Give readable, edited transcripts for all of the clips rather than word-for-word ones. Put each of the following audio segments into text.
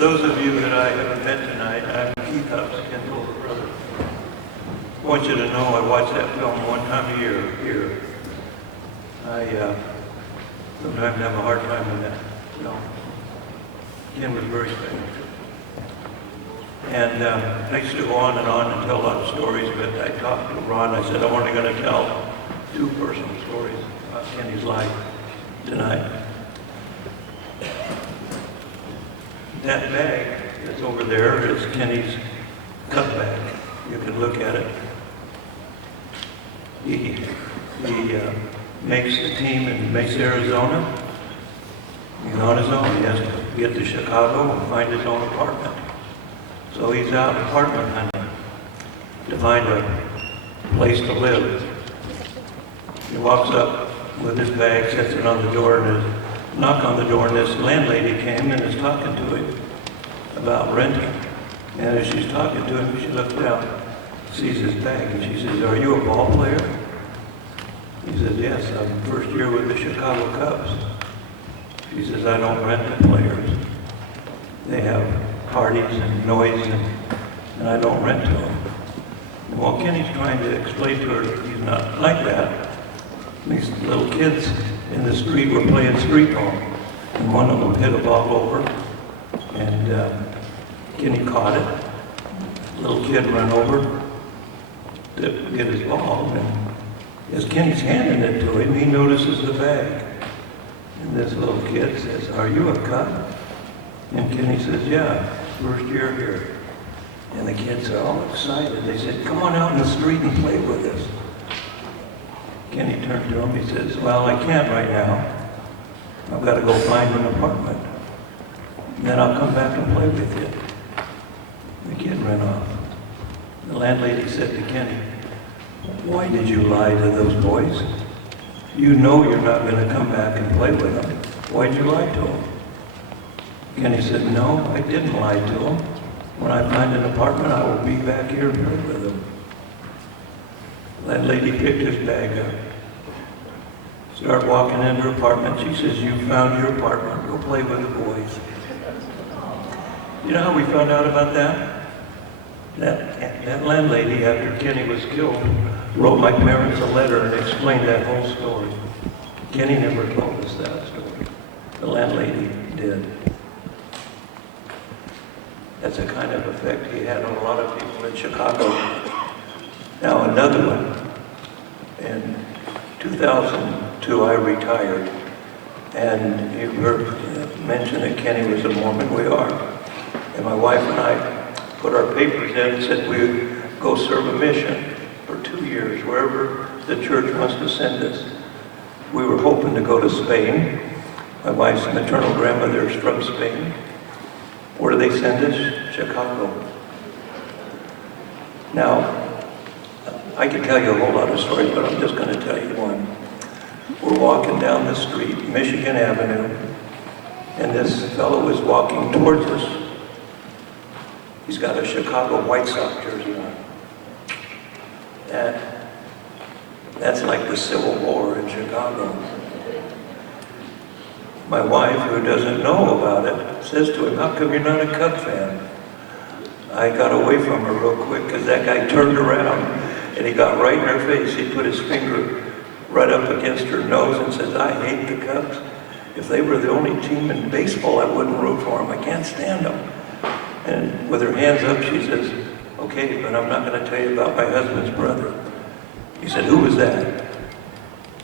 those of you that I haven't met tonight, I'm Keith Huff's Ken's older brother. I want you to know I watch that film one time a year here. I sometimes have a hard time with that film. Ken was very special. And I used to go on and tell a lot of stories, but I talked to Ron. I said, I'm only going to tell 2 personal stories about Kenny's life tonight. That bag that's over there is Kenny's cup bag. You can look at it. He makes the team in Arizona. He's on his own. He has to get to Chicago and find his own apartment. So he's out apartment hunting to find a place to live. He walks up with his bag, sets it on the door, and knock on the door, and this landlady came and is talking to him about renting. And as she's talking to him, she looks down, sees his bag, and she says, "Are you a ball player?" He says, "Yes, I'm first year with the Chicago Cubs." She says, "I don't rent to players. They have parties and noise, and I don't rent to them." Well, Kenny's trying to explain to her he's not like that. These little kids in the street were playing street ball, and one of them hit a ball over, and Kenny caught it. The little kid ran over to get his ball, and as Kenny's handing it to him, he notices the bag. And this little kid says, "Are you a Cub?" And Kenny says, "Yeah, first year here." And the kids are all excited. They said, "Come on out in the street and play with us." Kenny turned to him, he says, "Well, I can't right now. I've got to go find an apartment. And then I'll come back and play with you." The kid ran off. The landlady said to Kenny, "Why did you lie to those boys? You know you're not going to come back and play with them. Why'd you lie to them?" Kenny said, "No, I didn't lie to them. When I find an apartment, I will be back here and play with them." That lady picked his bag up, started walking into her apartment. She says, "You found your apartment. Go play with the boys." You know how we found out about that? That landlady, after Kenny was killed, wrote my parents a letter and explained that whole story. Kenny never told us that story. The landlady did. That's the kind of effect he had on a lot of people in Chicago. Now another one. In 2002, I retired, and you heard mention that Kenny was a Mormon. We are. And my wife and I put our papers in and said we would go serve a mission for 2 years, wherever the church wants to send us. We were hoping to go to Spain. My wife's maternal grandmother is from Spain. Where do they send us? Chicago. Now, I could tell you a whole lot of stories, but I'm just going to tell you one. We're walking down the street, Michigan Avenue, and this fellow is walking towards us. He's got a Chicago White Sox jersey on. That's like the Civil War in Chicago. My wife, who doesn't know about it, says to him, "How come you're not a Cub fan?" I got away from her real quick because that guy turned around and he got right in her face. He put his finger right up against her nose and says, "I hate the Cubs. If they were the only team in baseball, I wouldn't root for them. I can't stand them." And with her hands up, she says, "Okay, but I'm not going to tell you about my husband's brother." He said, "Who was that?"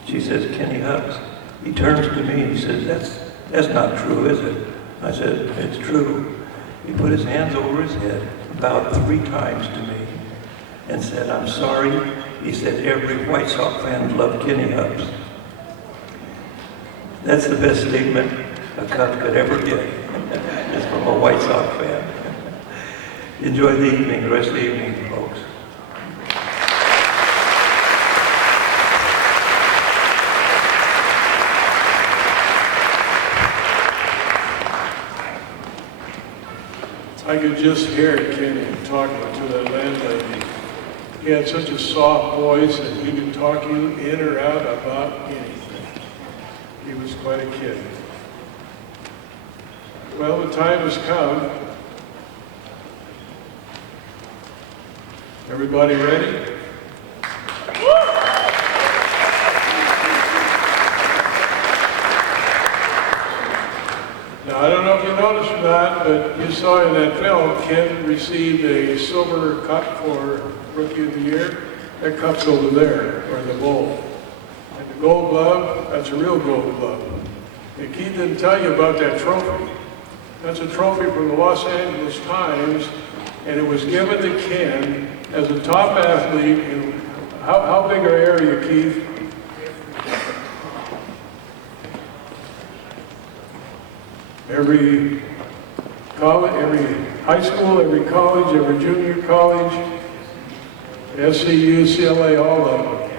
She says, "Kenny Hubbs." He turns to me and he says, that's not true, is it?" I said, "It's true." He put his hands over his head about 3 times to me and said, "I'm sorry." He said, "Every White Sox fan loved Kenny Hubbs." That's the best statement a Cub could ever get. It's from a White Sox fan. Enjoy the evening, the rest of the evening, folks. I could just hear Kenny talking to that landlady. He had such a soft voice and he could talk you in or out about anything. He was quite a kid. Well, the time has come Everybody ready? Now, I don't know if you noticed or not, but you saw in that film, Ken received a silver cup for Rookie of the Year. That cup's over there, or the bowl. And the gold glove, that's a real gold glove. And Keith didn't tell you about that trophy. That's a trophy from the Los Angeles Times, and it was given to Ken as a top athlete in, how big our area, Keith? Every college, every high school, every college, every junior college, SC, UCLA, all of them.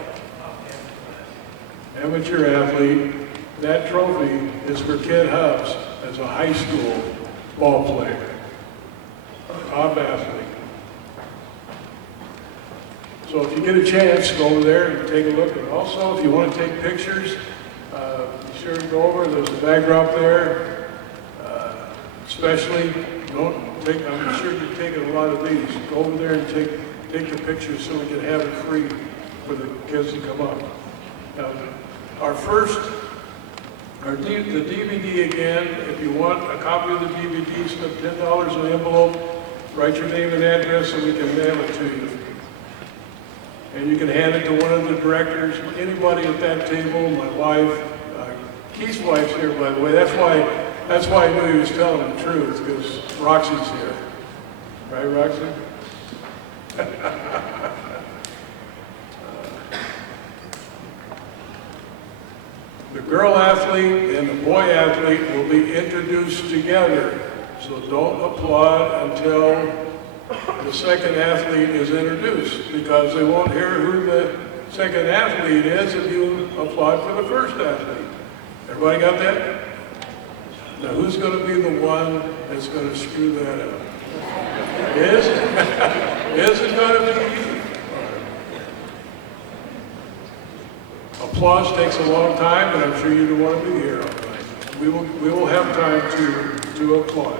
Amateur athlete, that trophy is for Ken Hubbs as a high school ball player, top athlete. So if you get a chance, go over there and take a look. And also, if you want to take pictures, be sure to go over. There's a backdrop there. Especially, don't take, I'm sure you've taken a lot of these. Go over there and take the pictures so we can have it free for the kids to come up. Now, the DVD again, if you want a copy of the DVD, slip $10 in the envelope, write your name and address so we can mail it to you. And you can hand it to one of the directors, anybody at that table, my wife, Keith's wife's here, by the way. That's why I knew he was telling the truth, because Roxy's here. Right, Roxy? The girl athlete and the boy athlete will be introduced together. So don't applaud until the second athlete is introduced, because they won't hear who the second athlete is if you applaud for the first athlete. Everybody got that? Now, who's going to be the one that's going to screw that up? Is it going to be you? Applause takes a long time, but I'm sure you don't want to be here all night. We will have time to applaud.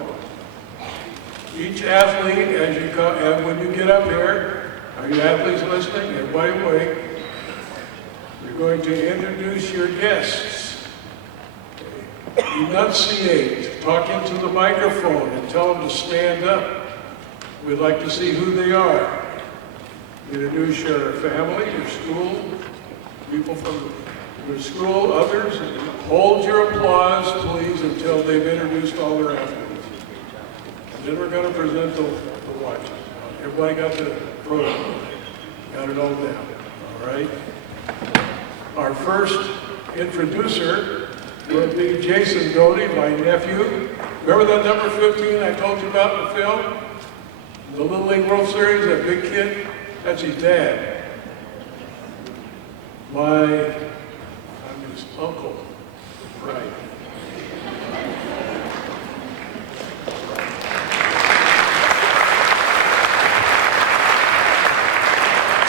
Each athlete, as you come, and when you get up here, are you athletes listening? Everybody awake. You're going to introduce your guests. Enunciate, talk into the microphone and tell them to stand up. We'd like to see who they are. Introduce your family, your school, people from your school, others. Hold your applause, please, until they've introduced all their athletes. And then we're going to present the watch. Everybody got the program? Got it all down, all right? Our first introducer will be Jason Doty, my nephew. Remember that number 15 I told you about in the film? The Little League World Series, that big kid? That's his dad. I'm his uncle. Right.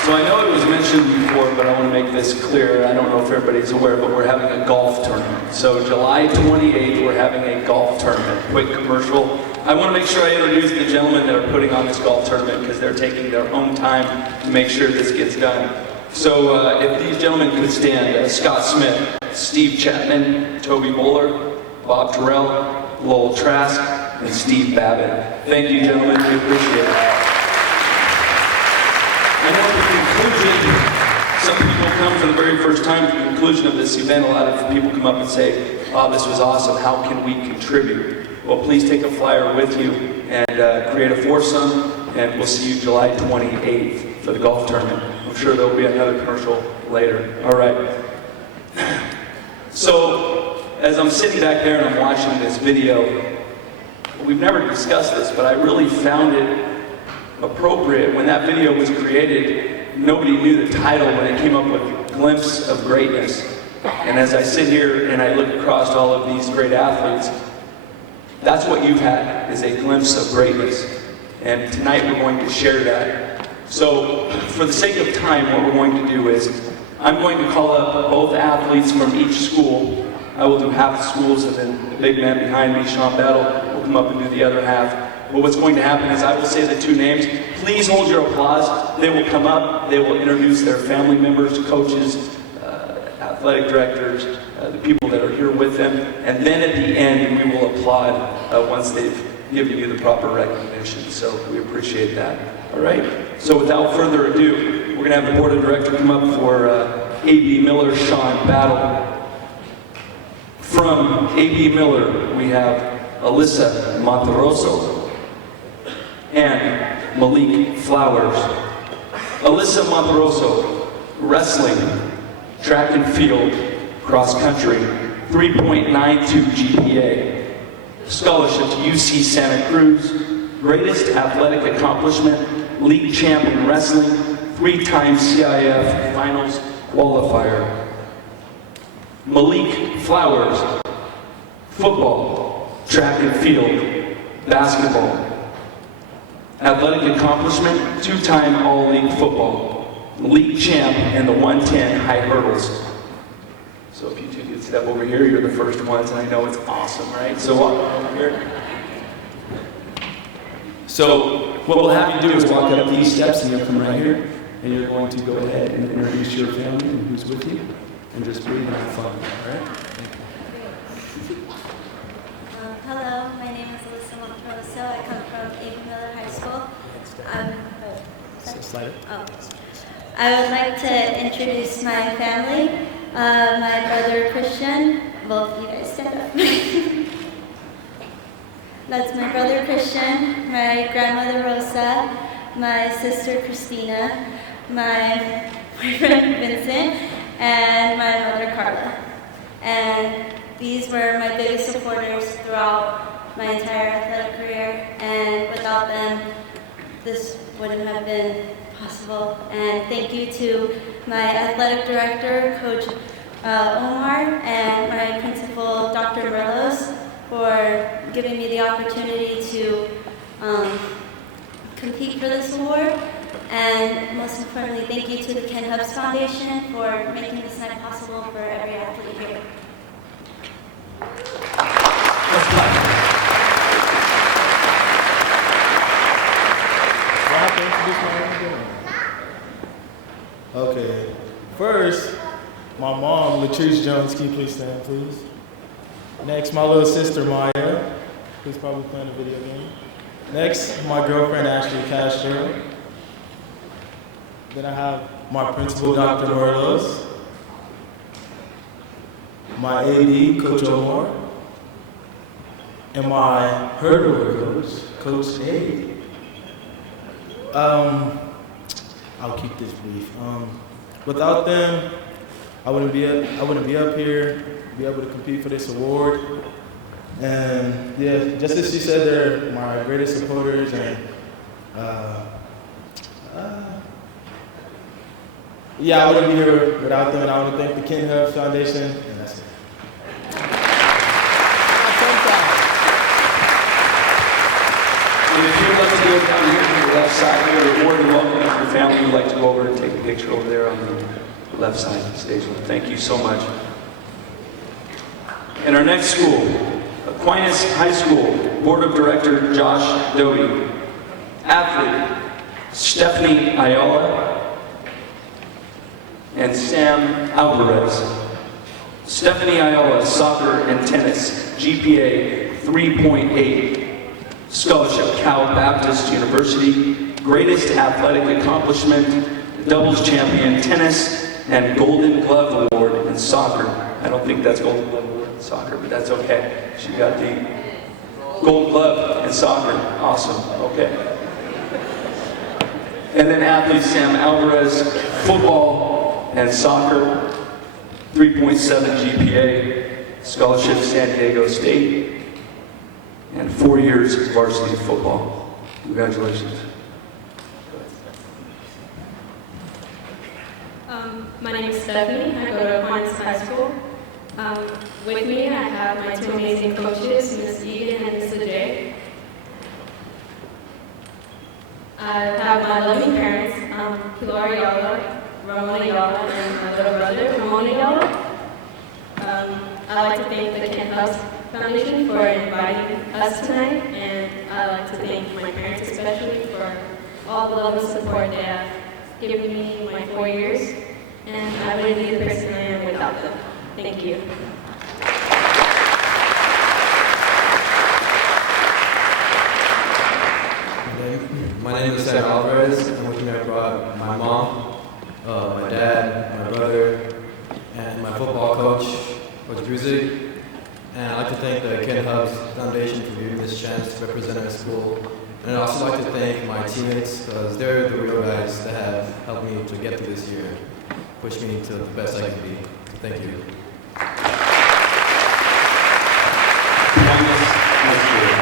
So I know it was mentioned before, but I want to make this clear. I don't know if everybody's aware, but we're having a golf tournament. So July 28th, we're having a golf tournament. Quick commercial. I want to make sure I introduce the gentlemen that are putting on this golf tournament, because they're taking their own time to make sure this gets done. So if these gentlemen could stand, Scott Smith, Steve Chapman, Toby Bowler, Bob Terrell, Lowell Trask, and Steve Babbitt. Thank you, gentlemen. We appreciate it. I know at the conclusion, some people come for the very first time at the conclusion of this event. A lot of people come up and say, "Oh, this was awesome. How can we contribute?" Well, please take a flyer with you and create a foursome, and we'll see you July 28th for the golf tournament. I'm sure there'll be another commercial later. All right. So, as I'm sitting back there and I'm watching this video, we've never discussed this, but I really found it appropriate. When that video was created, nobody knew the title when it came up with Glimpse of Greatness. And as I sit here and I look across all of these great athletes, that's what you've had, is a glimpse of greatness. And tonight we're going to share that. So for the sake of time, what we're going to do is, I'm going to call up both athletes from each school. I will do half the schools, and then the big man behind me, Sean Battle, will come up and do the other half. But what's going to happen is I will say the two names. Please hold your applause. They will come up. They will introduce their family members, coaches, athletic directors, the people that are here with them. And then at the end, we will applaud once they've given you the proper recognition. So we appreciate that. All right? So without further ado, we're going to have the board of directors come up for A.B. Miller Sean Battle. From A.B. Miller, we have Alyssa Monteroso and Malik Flowers. Alyssa Monteroso, wrestling, track and field, cross country, 3.92 GPA. Scholarship to UC Santa Cruz, greatest athletic accomplishment, league champ in wrestling, 3-time CIF finals qualifier. Malik Flowers, football, track and field, basketball. Athletic accomplishment, 2-time All-League football, league champ in the 110 high hurdles. So if you two could step over here, you're the first ones, and I know it's awesome, right? So walk over here. So what we'll have you do is walk up these steps, and you'll come right here, and you're going to go ahead and introduce your family and who's with you, and just breathe and have fun, all right? Hello, my name is Alyssa Monteroso. I come from A.B. Miller High School. I would like to introduce my family. My brother Christian. Well, you guys stand up. That's my brother Christian, my grandmother Rosa, my sister Christina, my boyfriend Vincent, and my mother Carla. And these were my biggest supporters throughout my entire athletic career, and without them, this wouldn't have been possible. And thank you to my athletic director, Coach Omar, and my principal, Dr. Merlos, for giving me the opportunity to compete for this award. And most importantly, thank you to the Ken Hubs Foundation for making this night possible for every athlete here. Okay, first, my mom, Latrice Jones. Can you please stand, please? Next, my little sister, Maya, who's probably playing a video game. Next, my girlfriend, Ashley Castro. Then I have my principal, Dr. Merlos. My AD, Coach Omar. And my hurdler coach, Coach A. I'll keep this brief. Without them, I wouldn't be up here, be able to compete for this award. And yeah, just as she said, they're my greatest supporters. And yeah, I wouldn't be here without them. And I want to thank the Ken Hubs Foundation. And that's it. If you'd like to go down here to the left side, you're more than welcome. If your family would like to go over and take a picture over there on the left side of the stage. Thank you so much. In our next school, Aquinas High School, Board of Director Josh Doty. Athlete, Stephanie Ayala and Sam Alvarez. Stephanie Ayala, soccer and tennis, GPA 3.8. Scholarship, Cal Baptist University, greatest athletic accomplishment, doubles champion tennis, and Golden Glove Award in soccer. I don't think that's Golden Glove Award in soccer, but that's okay. She got the Gold Glove in soccer. Awesome, okay. And then athlete Sam Alvarez, football and soccer, 3.7 GPA, scholarship San Diego State, and 4 years of varsity football. Congratulations. My name is Stephanie. I go to Aquinas High School. With me, I have my two amazing coaches, Ms. Egan and Ms. J. I have my loving parents, Pilar Ayala, Ramon Ayala, and my little brother, Ramon Ayala. I'd like to thank the Ken House Foundation for inviting us tonight, and I'd like to thank my parents especially for all the love and support they have given me my 4 years, and I wouldn't be the person I am without them. Thank you. My name is Sam Alvarez, and with me I brought my mom, my dad, my brother, and my football coach, Coach Druzik. And I'd like to thank the Ken Hubs Foundation for giving me this chance to represent my school. And I'd also like to thank my teammates, because they're the real guys that have helped me to get through this year, push me to the best I can be. Thank you.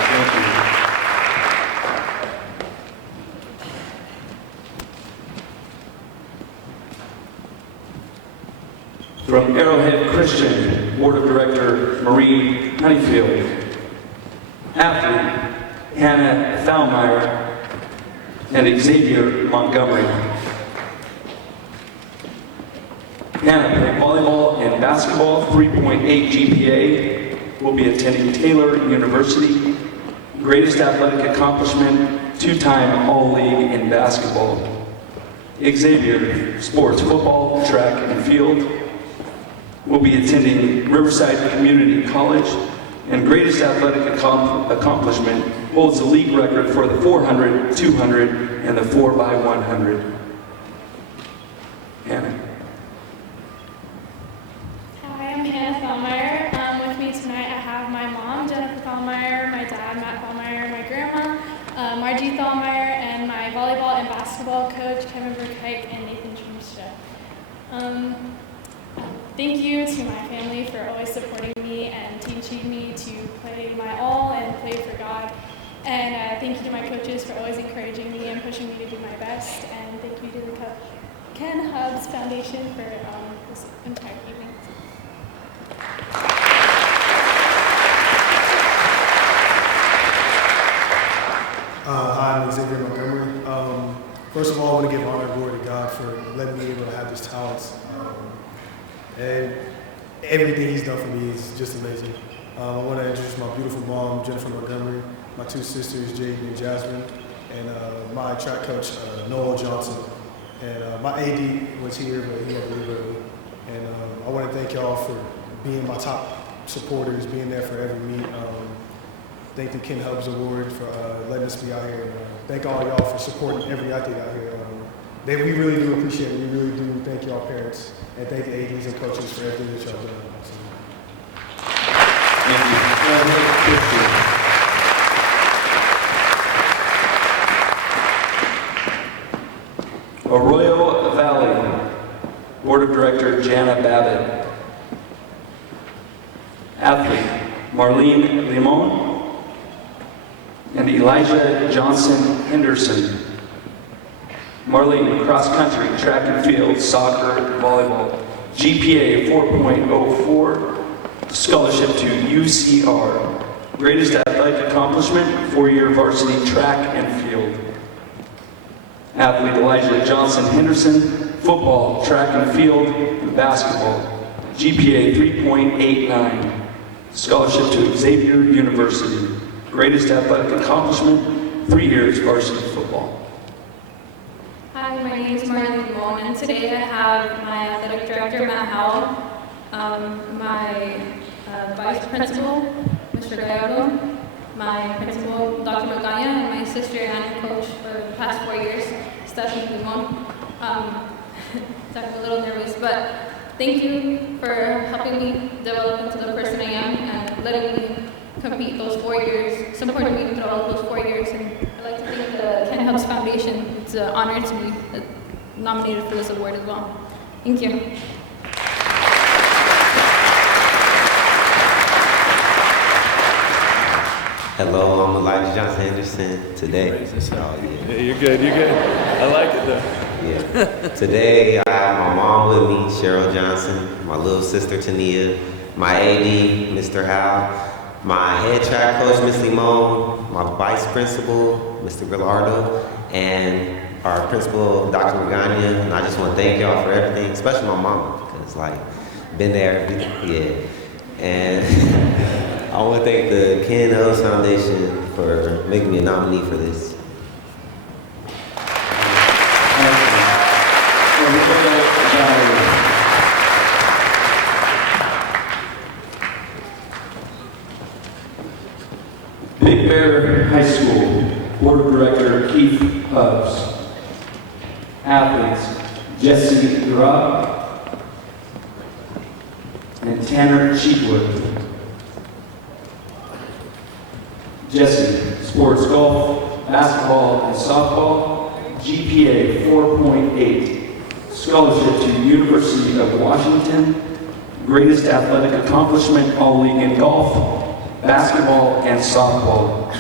Thank you. From Arrowhead Christian, Board of Director Marie Honeyfield. Athlete Hannah Thalmeyer and Xavier Montgomery. Hannah played volleyball and basketball, 3.8 GPA, will be attending Taylor University. Greatest athletic accomplishment, 2-time All-League in basketball. Xavier, sports, football, track, and field. Will be attending Riverside Community College, and greatest athletic accomplishment holds the league record for the 400, 200, and the 4x100. Hannah. Hi, I'm Hannah Thalmeyer. With me tonight I have my mom, Jennifer Thalmeyer, my dad, Matt Thalmeyer, my grandma, Margie Thalmeyer, and my volleyball and basketball coach, Kevin Burkike and Nathan Trimstra. Thank you to my family for always supporting me and teaching me to play my all and play for God. And thank you to my coaches for always encouraging me and pushing me to do my best. And thank you to the Ken Hubs Foundation for this entire evening. Hi, I'm Xavier Montgomery. First of all, I want to give honor and glory to God for letting me able to have this talent. And everything he's done for me is just amazing. I want to introduce my beautiful mom, Jennifer Montgomery, my 2 sisters, Jaden and Jasmine, and my track coach, Noel Johnson. And my AD was here, but he had to leave early. And I want to thank y'all for being my top supporters, being there for every meet. Thank the Ken Hubs Award for letting us be out here. And thank all y'all for supporting every athlete out here. We really do appreciate it. We really do thank y'all parents. And thank the ADs and coaches for everything that y'all done. Thank you. Arroyo Valley, Board of Director Jana Babbitt. Athlete Marlene Limon and Elijah Johnson Henderson. Marlene, cross country, track and field, soccer, volleyball. GPA 4.04, scholarship to UCR. Greatest athletic accomplishment, 4-year varsity track and field. Athlete Elijah Johnson Henderson, football, track and field, and basketball. GPA 3.89, scholarship to Xavier University. Greatest athletic accomplishment, 3 years varsity football. Hi, my name is Marlene Limon, and today I have my athletic director, Matt Howell, my vice principal, Mr. Gallardo, my principal, Dr. Magana, and my sister and coach for the past 4 years, Stephanie Limon. I'm a little nervous, but thank you for helping me develop into the person I am and letting me compete those 4 years, supporting me through all those 4 years. And I'd like to thank the Ken Hubs Foundation. It's an honor to be nominated for this award as well. Thank you. Hello, I'm Elijah Johnson Henderson. Today, Yeah, you're good. I like it though. Yeah. Today, I have my mom with me, Cheryl Johnson, my little sister Tania, my AD, Mr. Hal, my head track coach, Ms. Limon, my vice principal, Mr. Gallardo, and our principal, Dr. Magana. And I just want to thank y'all for everything, especially my mom, because been there, yeah. And I want to thank the Ken Ellis Foundation for making me a nominee for this. Big Bear High School Board of Director Keith Hubbs. Athletes Jesse Grubb and Tanner Cheatwood. Jesse, sports golf, basketball, and softball, GPA 4.8. Scholarship to University of Washington, greatest athletic accomplishment, all league in golf, basketball, and softball.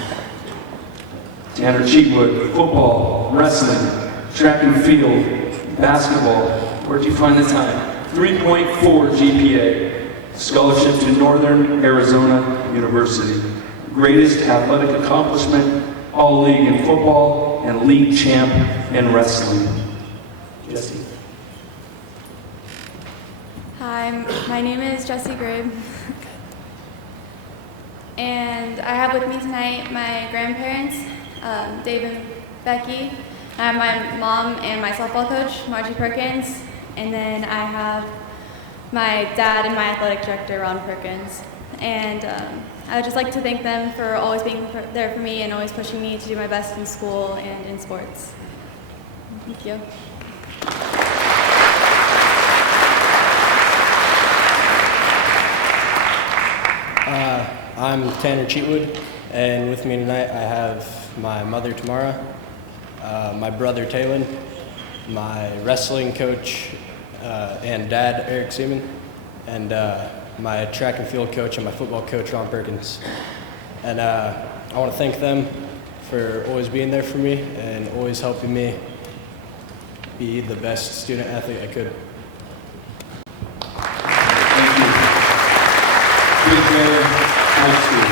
Tanner Cheatwood, football, wrestling, track and field, basketball. Where'd you find the time? 3.4 GPA. Scholarship to Northern Arizona University. Greatest athletic accomplishment, all league in football, and league champ in wrestling. Jesse. Hi, my name is Jessie Grabe. And I have with me tonight my grandparents, Dave and Becky. I have my mom and my softball coach, Margie Perkins. And then I have my dad and my athletic director, Ron Perkins. And I would just like to thank them for always being there for me and always pushing me to do my best in school and in sports. Thank you. I'm Tanner Cheatwood, and with me tonight I have my mother Tamara, my brother Talon, my wrestling coach and dad Eric Seaman, and my track and field coach and my football coach Ron Perkins. And I want to thank them for always being there for me and always helping me be the best student athlete I could. Thank you. Big Bear High School.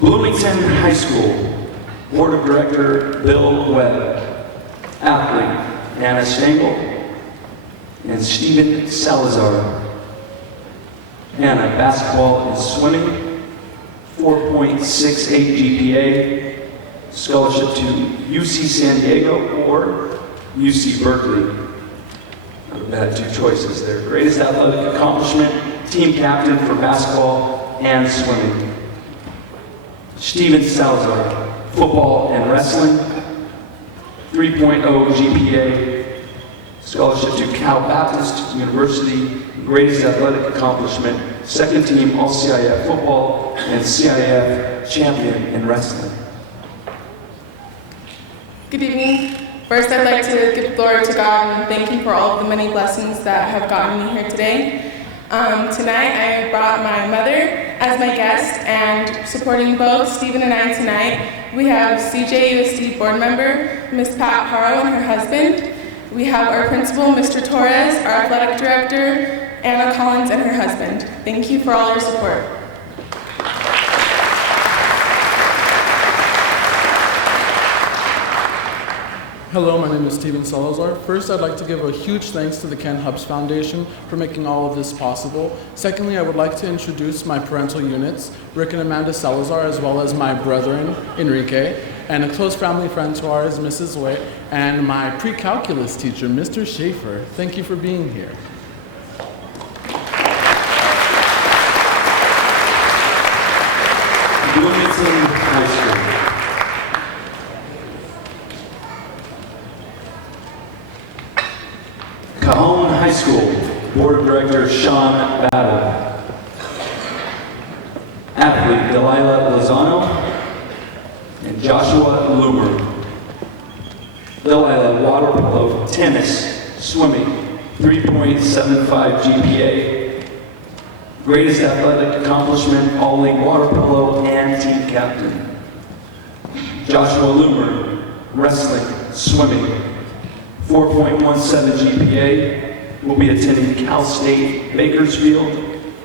Bloomington High School, Board of Director Bill Webb. Athlete Anna Stengel and Steven Salazar. Anna, basketball and swimming, 4.68 GPA, scholarship to UC San Diego or UC Berkeley. I had two choices there. Greatest athletic accomplishment, team captain for basketball and swimming. Steven Salazar, football and wrestling, 3.0 GPA, scholarship to Cal Baptist University, greatest athletic accomplishment, second team All-CIF football and CIF champion in wrestling. Good evening. First, I'd like to give glory to God and thank Him for all of the many blessings that have gotten me here today. Tonight, I brought my mother as my guest, and supporting both Stephen and I tonight, we have CJUSD board member, Ms. Pat Haro and her husband. We have our principal, Mr. Torres, our athletic director, Anna Collins and her husband. Thank you for all your support. Hello, my name is Steven Salazar. First, I'd like to give a huge thanks to the Ken Hubbs Foundation for making all of this possible. Secondly, I would like to introduce my parental units, Rick and Amanda Salazar, as well as my brethren, Enrique, and a close family friend to ours, Mrs. Witt, and my pre-calculus teacher, Mr. Schaefer. Thank you for being here. Bloomington High School. Cajon High School, Board of Director Sean Battle. Athlete Delilah Lozano and Joshua Loomer. Delilah, water polo, tennis, swimming, 3.75 GPA. Greatest athletic accomplishment, all-league water polo and team captain. Joshua Loomer, wrestling, swimming, 4.17 GPA, will be attending Cal State Bakersfield.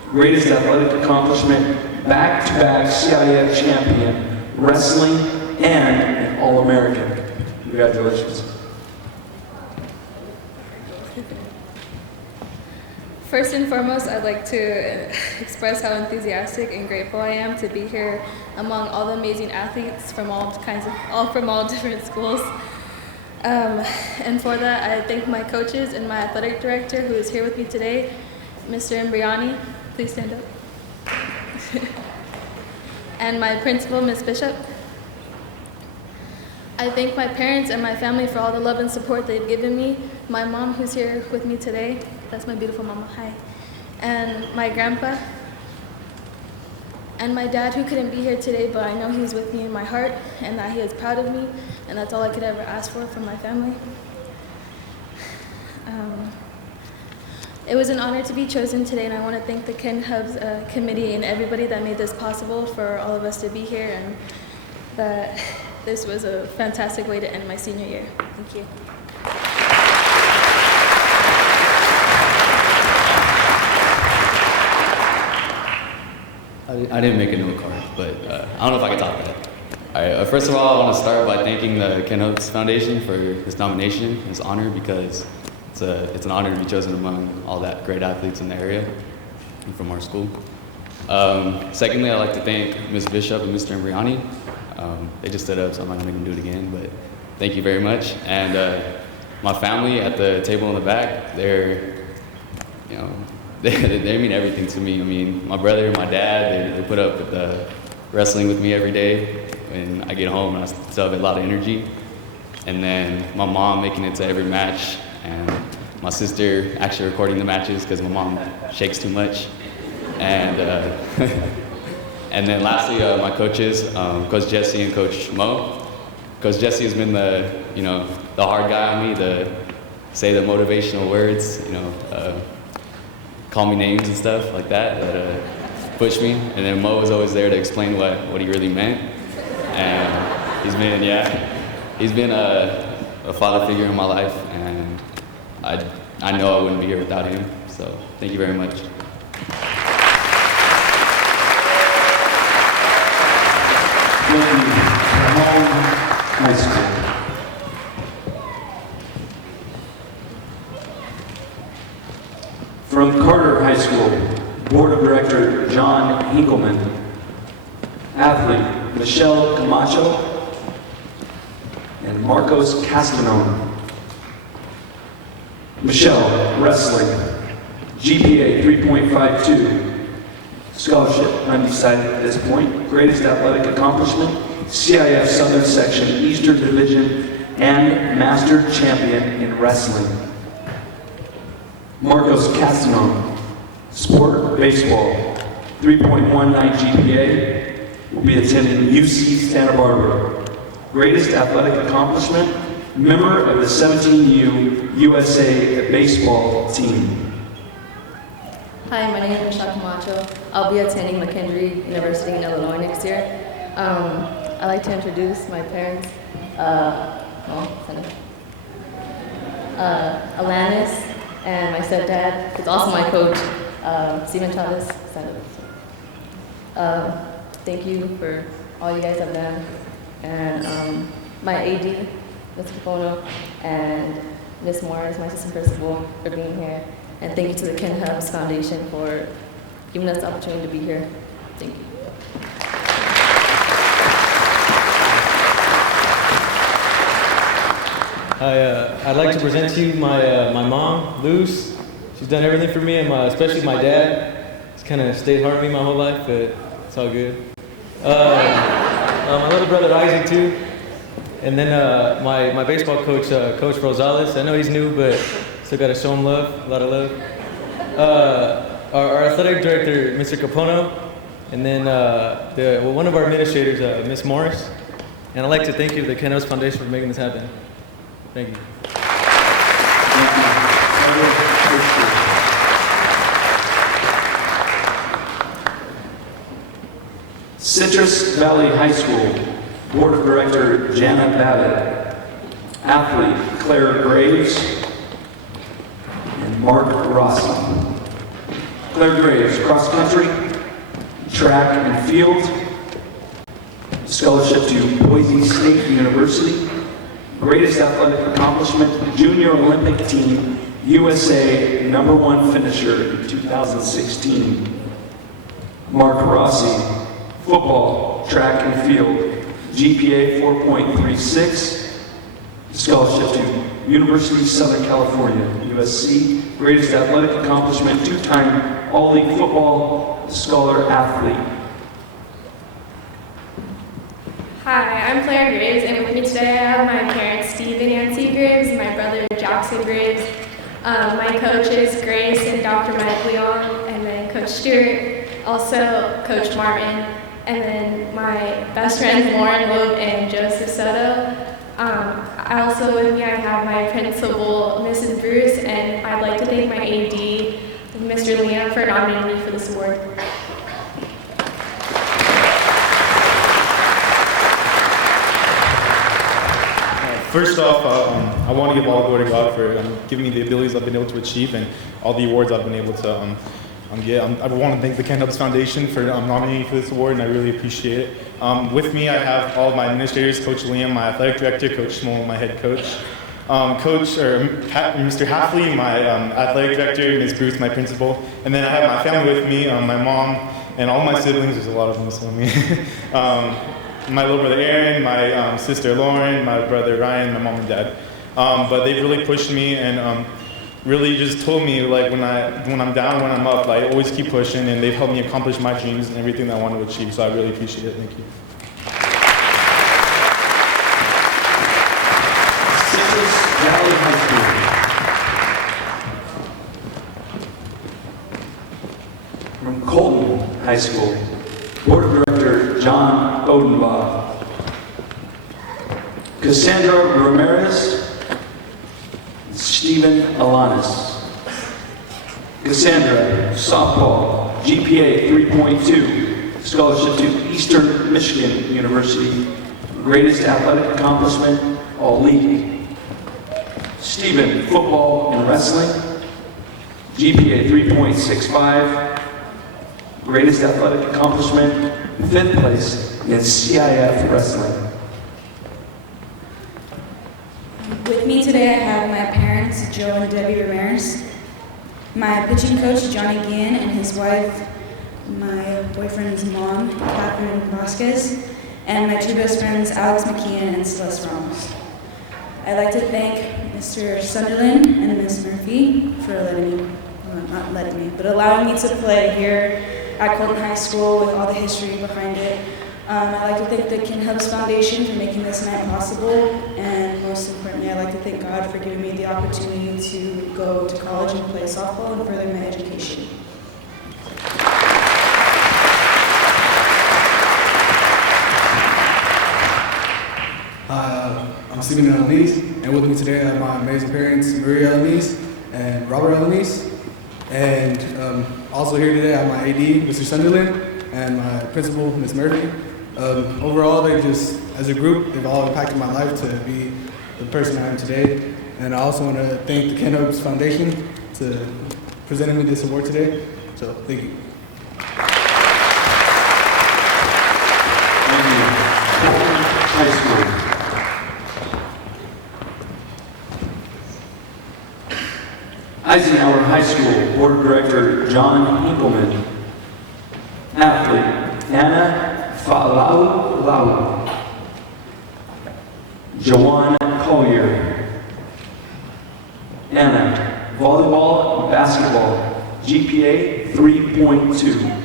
Greatest athletic accomplishment, back-to-back CIF champion, wrestling, and an All-American. Congratulations. First and foremost, I'd like to express how enthusiastic and grateful I am to be here among all the amazing athletes from all different schools. And for that, I thank my coaches and my athletic director who is here with me today, Mr. Imbriani. Please stand up. And my principal, Ms. Bishop. I thank my parents and my family for all the love and support they've given me. My mom, who's here with me today, that's my beautiful mama, hi. And my grandpa. And my dad, who couldn't be here today, but I know he's with me in my heart and that he is proud of me, and that's all I could ever ask for from my family. It was an honor to be chosen today, and I want to thank the Ken Hubs committee and everybody that made this possible for all of us to be here, and that this was a fantastic way to end my senior year. Thank you. I didn't make a note card, but I don't know if I can top that. All right, first of all, I want to start by thanking the Ken Hubs Foundation for this nomination, this honor, because it's an honor to be chosen among all that great athletes in the area and from our school. Secondly, I'd like to thank Ms. Bishop and Mr. Imbriani. They just stood up, so I'm not going to make them do it again, but thank you very much. And my family at the table in the back, they mean everything to me. I mean, my brother, my dad, they put up with wrestling with me every day. When I get home, and I still have a lot of energy. And then my mom making it to every match, and my sister actually recording the matches because my mom shakes too much. And and then lastly, my coaches, Coach Jesse and Coach Mo. Coach Jesse has been the hard guy on me to say the motivational words, call me names and stuff like that push me. And then Mo was always there to explain what he really meant. And he's been a father figure in my life, and I know I wouldn't be here without him. So thank you very much. High School. From Carter High School, Board of Director John Hinkleman. Athlete Michelle Camacho and Marcos Castanone. Michelle, wrestling, GPA 3.52. Scholarship, undecided at this point. Greatest athletic accomplishment, CIF Southern Section, Eastern Division, and Master Champion in Wrestling. Marcos Castanone, sport, baseball, 3.19 GPA, will be attending UC Santa Barbara. Greatest athletic accomplishment, member of the 17U USA baseball team. Hi, my name is Michelle Camacho. I'll be attending McKendree University in Illinois next year. I'd like to introduce my parents, Alanis, and my stepdad. It's also my coach, Steven Chavez. Thank you for all you guys have done. And my AD, Ms. Capono, and Ms. Morris, my assistant principal, for being here. And thank you to the Ken Hubs Foundation for giving us the opportunity to be here. Thank you. I'd like to present to you my mom, Luz. She's done everything for me, and especially my dad. He's kind of stayed hard on me my whole life, but it's all good. My little brother Isaac too, and then my baseball coach, Coach Rosales. I know he's new, but still got to show him love, a lot of love. Our athletic director, Mr. Capono, and then one of our administrators, Miss Morris. And I'd like to thank you to the Ken Hubs Foundation for making this happen. Thank you. Citrus Valley High School, Board of Director Jana Babbitt. Athlete Claire Graves and Mark Rossi. Claire Graves, cross country, track and field. Scholarship to Boise State University. Greatest athletic accomplishment, Junior Olympic Team, USA #1 finisher in 2016. Mark Rossi, football, track and field, GPA 4.36, scholarship to University of Southern California, USC. Greatest athletic accomplishment, two-time All-League football scholar athlete. Hi, I'm Claire Graves, and with me today I have my parents, Steve and Nancy Graves, and my brother, Jackson Graves, my coaches, Grace and Dr. Mike Leon, and then Coach Stewart, also Coach Martin, and then my best friends, Lauren Loeb and Joseph Soto. I also with me, I have my principal, Mrs. Bruce, and I'd like to thank my AD, Mr. Liam, for nominating me for this award. First off, I want to give all glory to God for giving me the abilities I've been able to achieve and all the awards I've been able to get. I want to thank the Ken Hubs Foundation for nominating me for this award, and I really appreciate it. With me, I have all of my administrators, Coach Liam, my athletic director, Coach Small, my head coach, Mr. Halfley, my athletic director, Ms. Bruce, my principal, and then I have my family with me, my mom, and all my siblings. There's a lot of them, so me. My little brother Aaron, my sister Lauren, my brother Ryan, my mom and dad. But they've really pushed me and really just told me like when I'm down, when I'm up, like always keep pushing, and they've helped me accomplish my dreams and everything that I want to achieve. So I really appreciate it. Thank you. Jalean High School. From Colton High School, Board of Director John Odenbaugh. Cassandra Ramirez, Stephen Alanis. Cassandra, softball, GPA 3.2, scholarship to Eastern Michigan University. Greatest athletic accomplishment, All-League. Stephen, football and wrestling, GPA 3.65. Greatest athletic accomplishment, 5th place in CIF wrestling. With me today, I have my parents, Joe and Debbie Ramirez, my pitching coach, Johnny Guillen, and his wife, my boyfriend's mom, Catherine Vasquez, and my two best friends, Alex McKeon and Celeste Ramos. I'd like to thank Mr. Sunderland and Ms. Murphy for allowing me to play here at Colton High School with all the history behind it. I'd like to thank the Ken Hubs Foundation for making this night possible, and most importantly, I'd like to thank God for giving me the opportunity to go to college and play softball and further my education. Hi, I'm Stephen Alanis, and with me today I have my amazing parents, Maria Alanis and Robert Alanis, and also here today I have my AD, Mr. Sunderland, and my principal, Ms. Murphy. Overall, they just, as a group, they've all impacted my life to be the person I am today. And I also want to thank the Ken Hubs Foundation for presenting me this award today. So, thank you. High School. Eisenhower High School Board of Director John Hinkleman. Athlete Anna Falau. Jawan Collier. Anna, volleyball and basketball, GPA 3.2.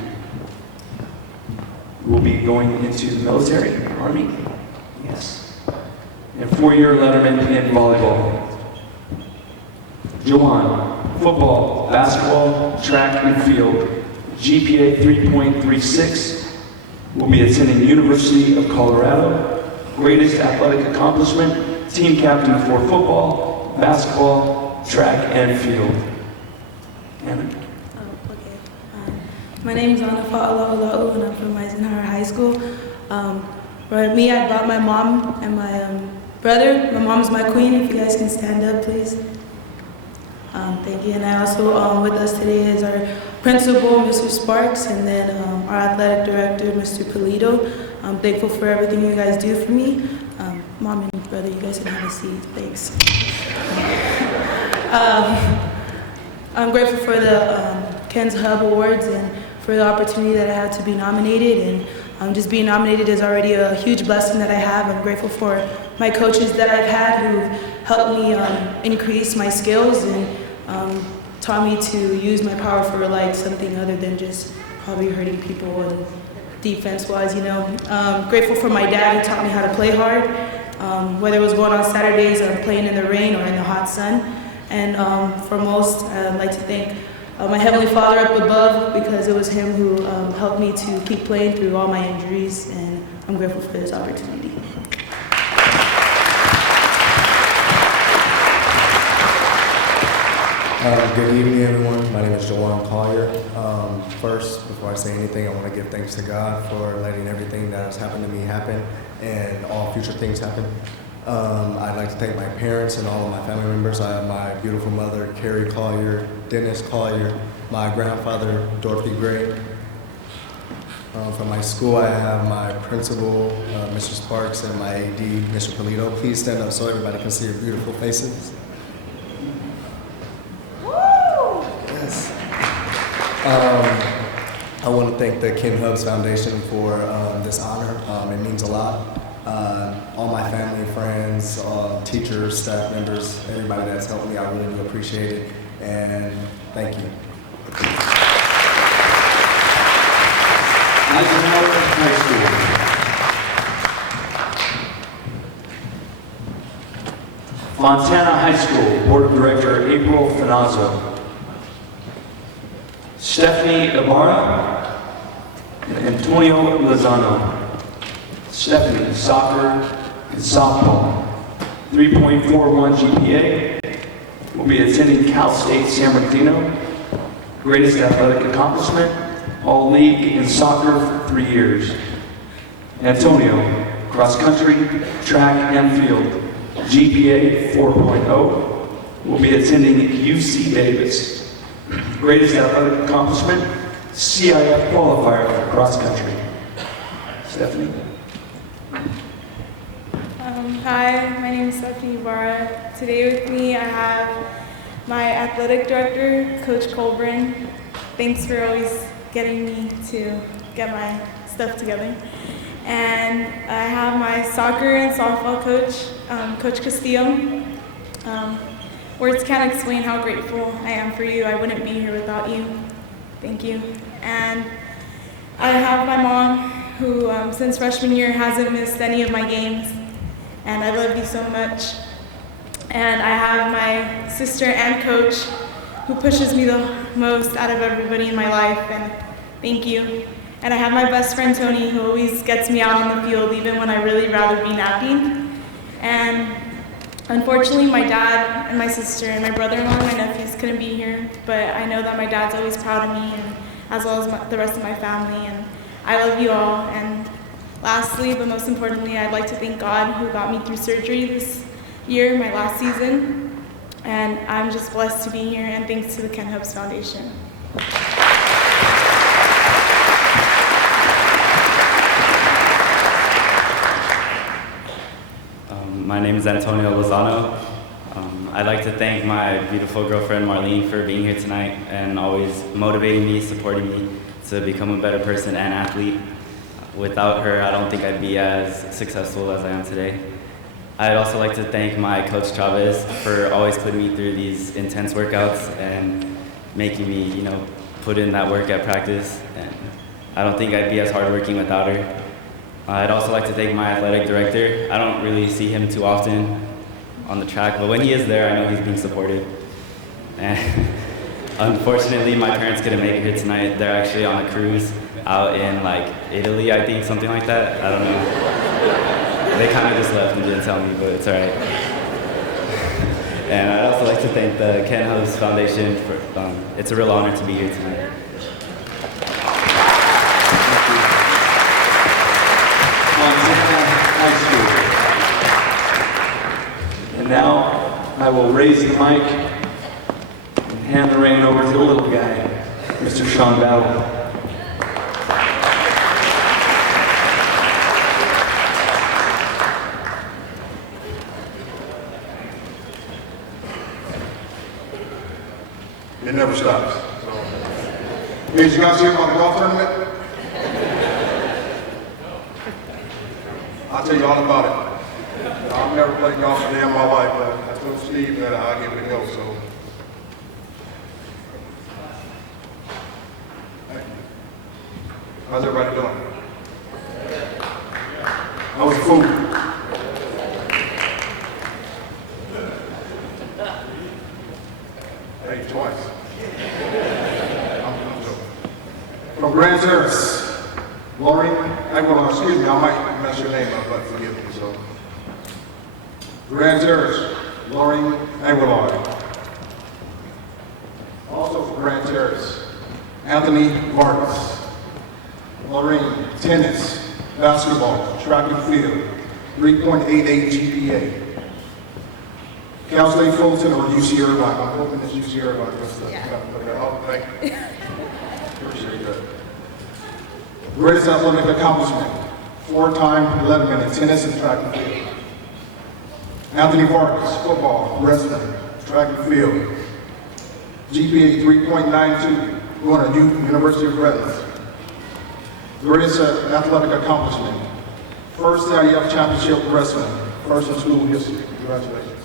Will be going into the military, Army, yes. And 4-year letterman in volleyball. Jawan, football, basketball, track and field, GPA 3.36. Will be attending University of Colorado. Greatest athletic accomplishment, team captain for football, basketball, track and field. Anna. My name is Anna Fa'ala'ola'u, and I'm from Eisenhower High School. For me, I brought my mom and my brother. My mom's my queen. If you guys can stand up, please. Thank you. And I also, with us today is our principal, Mr. Sparks, and then our athletic director, Mr. Polito. I'm thankful for everything you guys do for me. Mom and brother, you guys can have a seat. Thanks. I'm grateful for the Ken's Hub Awards and for the opportunity that I had to be nominated. And just being nominated is already a huge blessing that I have. I'm grateful for my coaches that I've had who've helped me increase my skills and taught me to use my power for like something other than just probably hurting people and defense-wise, you know. Grateful for my dad who taught me how to play hard, whether it was going on Saturdays or playing in the rain or in the hot sun. And for most, I'd like to thank my Heavenly Father up above, because it was him who helped me to keep playing through all my injuries, and I'm grateful for this opportunity. Good evening, everyone. My name is Jalean Collier. First, before I say anything, I want to give thanks to God for letting everything that has happened to me happen and all future things happen. I'd like to thank my parents and all of my family members. I have my beautiful mother, Carrie Collier, Dennis Collier, my grandfather, Dorothy Gray. From my school, I have my principal, Mr. Sparks, and my AD, Mr. Polito. Please stand up so everybody can see your beautiful faces. Yes. I want to thank the Ken Hubs Foundation for this honor. It means a lot. All my family, friends, teachers, staff members, everybody that's helped me, I really do appreciate it. And thank you. Eisenhower High School. Fontana High School, Board of Director April Finazzo. Stephanie Ibarra and Antonio Lozano. Stephanie, soccer and softball, 3.41 GPA, will be attending Cal State San Bernardino. Greatest athletic accomplishment, all league in soccer for 3 years. Antonio, cross country, track and field, GPA 4.0, will be attending UC Davis. Greatest athletic accomplishment, CIF qualifier for cross country. Stephanie. Hi, my name is Stephanie Ibarra. Today with me I have my athletic director, Coach Colburn. Thanks for always getting me to get my stuff together. And I have my soccer and softball coach, Coach Castillo. Words can't explain how grateful I am for you. I wouldn't be here without you. Thank you. And I have my mom, who since freshman year hasn't missed any of my games. And I love you so much. And I have my sister and coach, who pushes me the most out of everybody in my life, and thank you. And I have my best friend Tony, who always gets me out on the field even when I really rather be napping. And unfortunately, my dad and my sister and my brother-in-law and my nephews couldn't be here, but I know that my dad's always proud of me, and as well as the rest of my family, and I love you all. And lastly, but most importantly, I'd like to thank God who got me through surgery this year, my last season. And I'm just blessed to be here, and thanks to the Ken Hubs Foundation. My name is Antonio Lozano. I'd like to thank my beautiful girlfriend Marlene for being here tonight and always motivating me, supporting me to become a better person and athlete. Without her, I don't think I'd be as successful as I am today. I'd also like to thank my coach Chavez for always putting me through these intense workouts and making me, put in that work at practice. And I don't think I'd be as hardworking without her. I'd also like to thank my athletic director. I don't really see him too often on the track, but when he is there, I know he's being supported. And unfortunately, my parents couldn't make it here tonight. They're actually on a cruise out in Italy, I think, something like that. I don't know. They kind of just left and didn't tell me, but it's all right. And I'd also like to thank the Ken Hubs Foundation for, it's a real honor to be here tonight. Montana High School. And now I will raise the mic and hand the rein over to the little guy, Mr. Sean Battle. It never stops. So, hey, did you guys hear about the golf tournament? I'll tell you all about it. I've never played golf a day in my life, but I told Steve that I'd give it a go, so. How's everybody doing? How was the food? Hey, twice. I'm joking. From Grand Terrace, Lori, excuse me, I might mess your name up, but forgive me, so. Grand Terrace, Lori Aguilar. Also from Grand Terrace, Anthony Vargas. Lorraine, tennis, basketball, track and field, 3.88 GPA. Cal State Fulton or UC Irvine? I'm hoping it's UC Irvine. Oh, thank you. Appreciate that. Greatest athletic accomplishment, 4-time Letterman in tennis and track and field. Anthony Vargas, football, wrestling, track and field. GPA 3.92, going to University of Redlands. Greatest athletic accomplishment, first IEF championship wrestling, first in school history. Congratulations.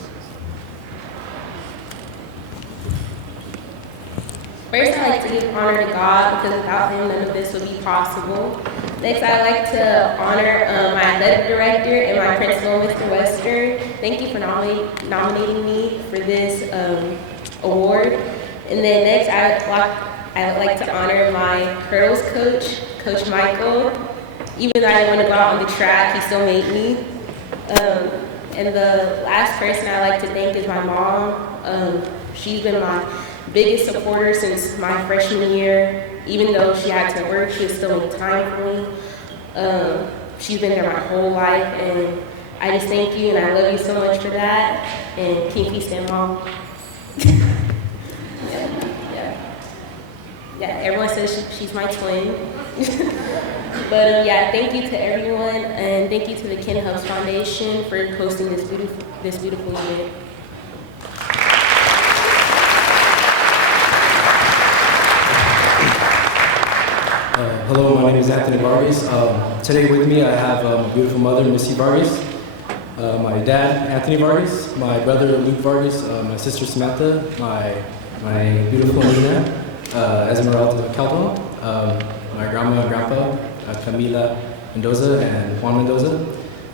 First, I'd like to give honor to God because without Him, none of this would be possible. Next, I'd like to honor my athletic director and my principal, Mr. Wester. Thank you for nominating me for this award. And then next, I would like to honor my hurdles coach, Coach Michael. Even though I didn't want to go out on the track, he still made me. And the last person I'd like to thank is my mom. She's been my biggest supporter since my freshman year. Even though she had to work, she was still making time for me. She's been there my whole life, and I just thank you, and I love you so much for that. And can you please stand mom? Yeah, everyone says she's my twin. But yeah, thank you to everyone, and thank you to the Ken Hubs Foundation for hosting this beautiful event. Hello, my name is Anthony Vargas. Today with me I have my beautiful mother, Missy Vargas, my dad, Anthony Vargas, my brother, Luke Vargas, my sister, Samantha, my beautiful Nina, Esmeralda Caldwell, my grandma and grandpa, Camila Mendoza and Juan Mendoza.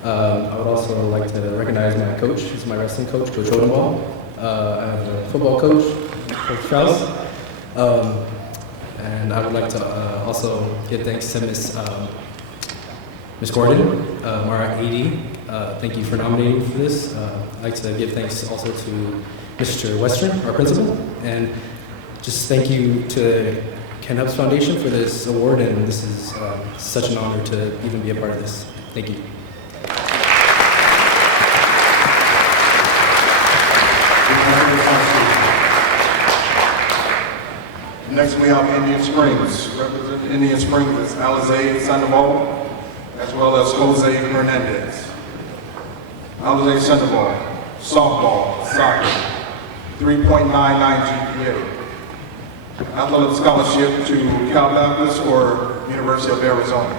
I would also like to recognize my coach, who's my wrestling coach, Coach Odenball. I have a football coach, Coach Strauss. And I would like to also give thanks to Miss Gordon, Mara AD. Thank you for nominating me for this. I'd like to give thanks also to Mr. Western, our principal, and just thank you to Ken Hubs Foundation for this award, and this is such an honor to even be a part of this. Thank you. Next we have Indian Springs. Representing Indian Springs is Alize Sandoval, as well as Jose Hernandez. Alize Sandoval, softball, soccer, 3.99 GPA. Athletic scholarship to Cal Baptist or University of Arizona.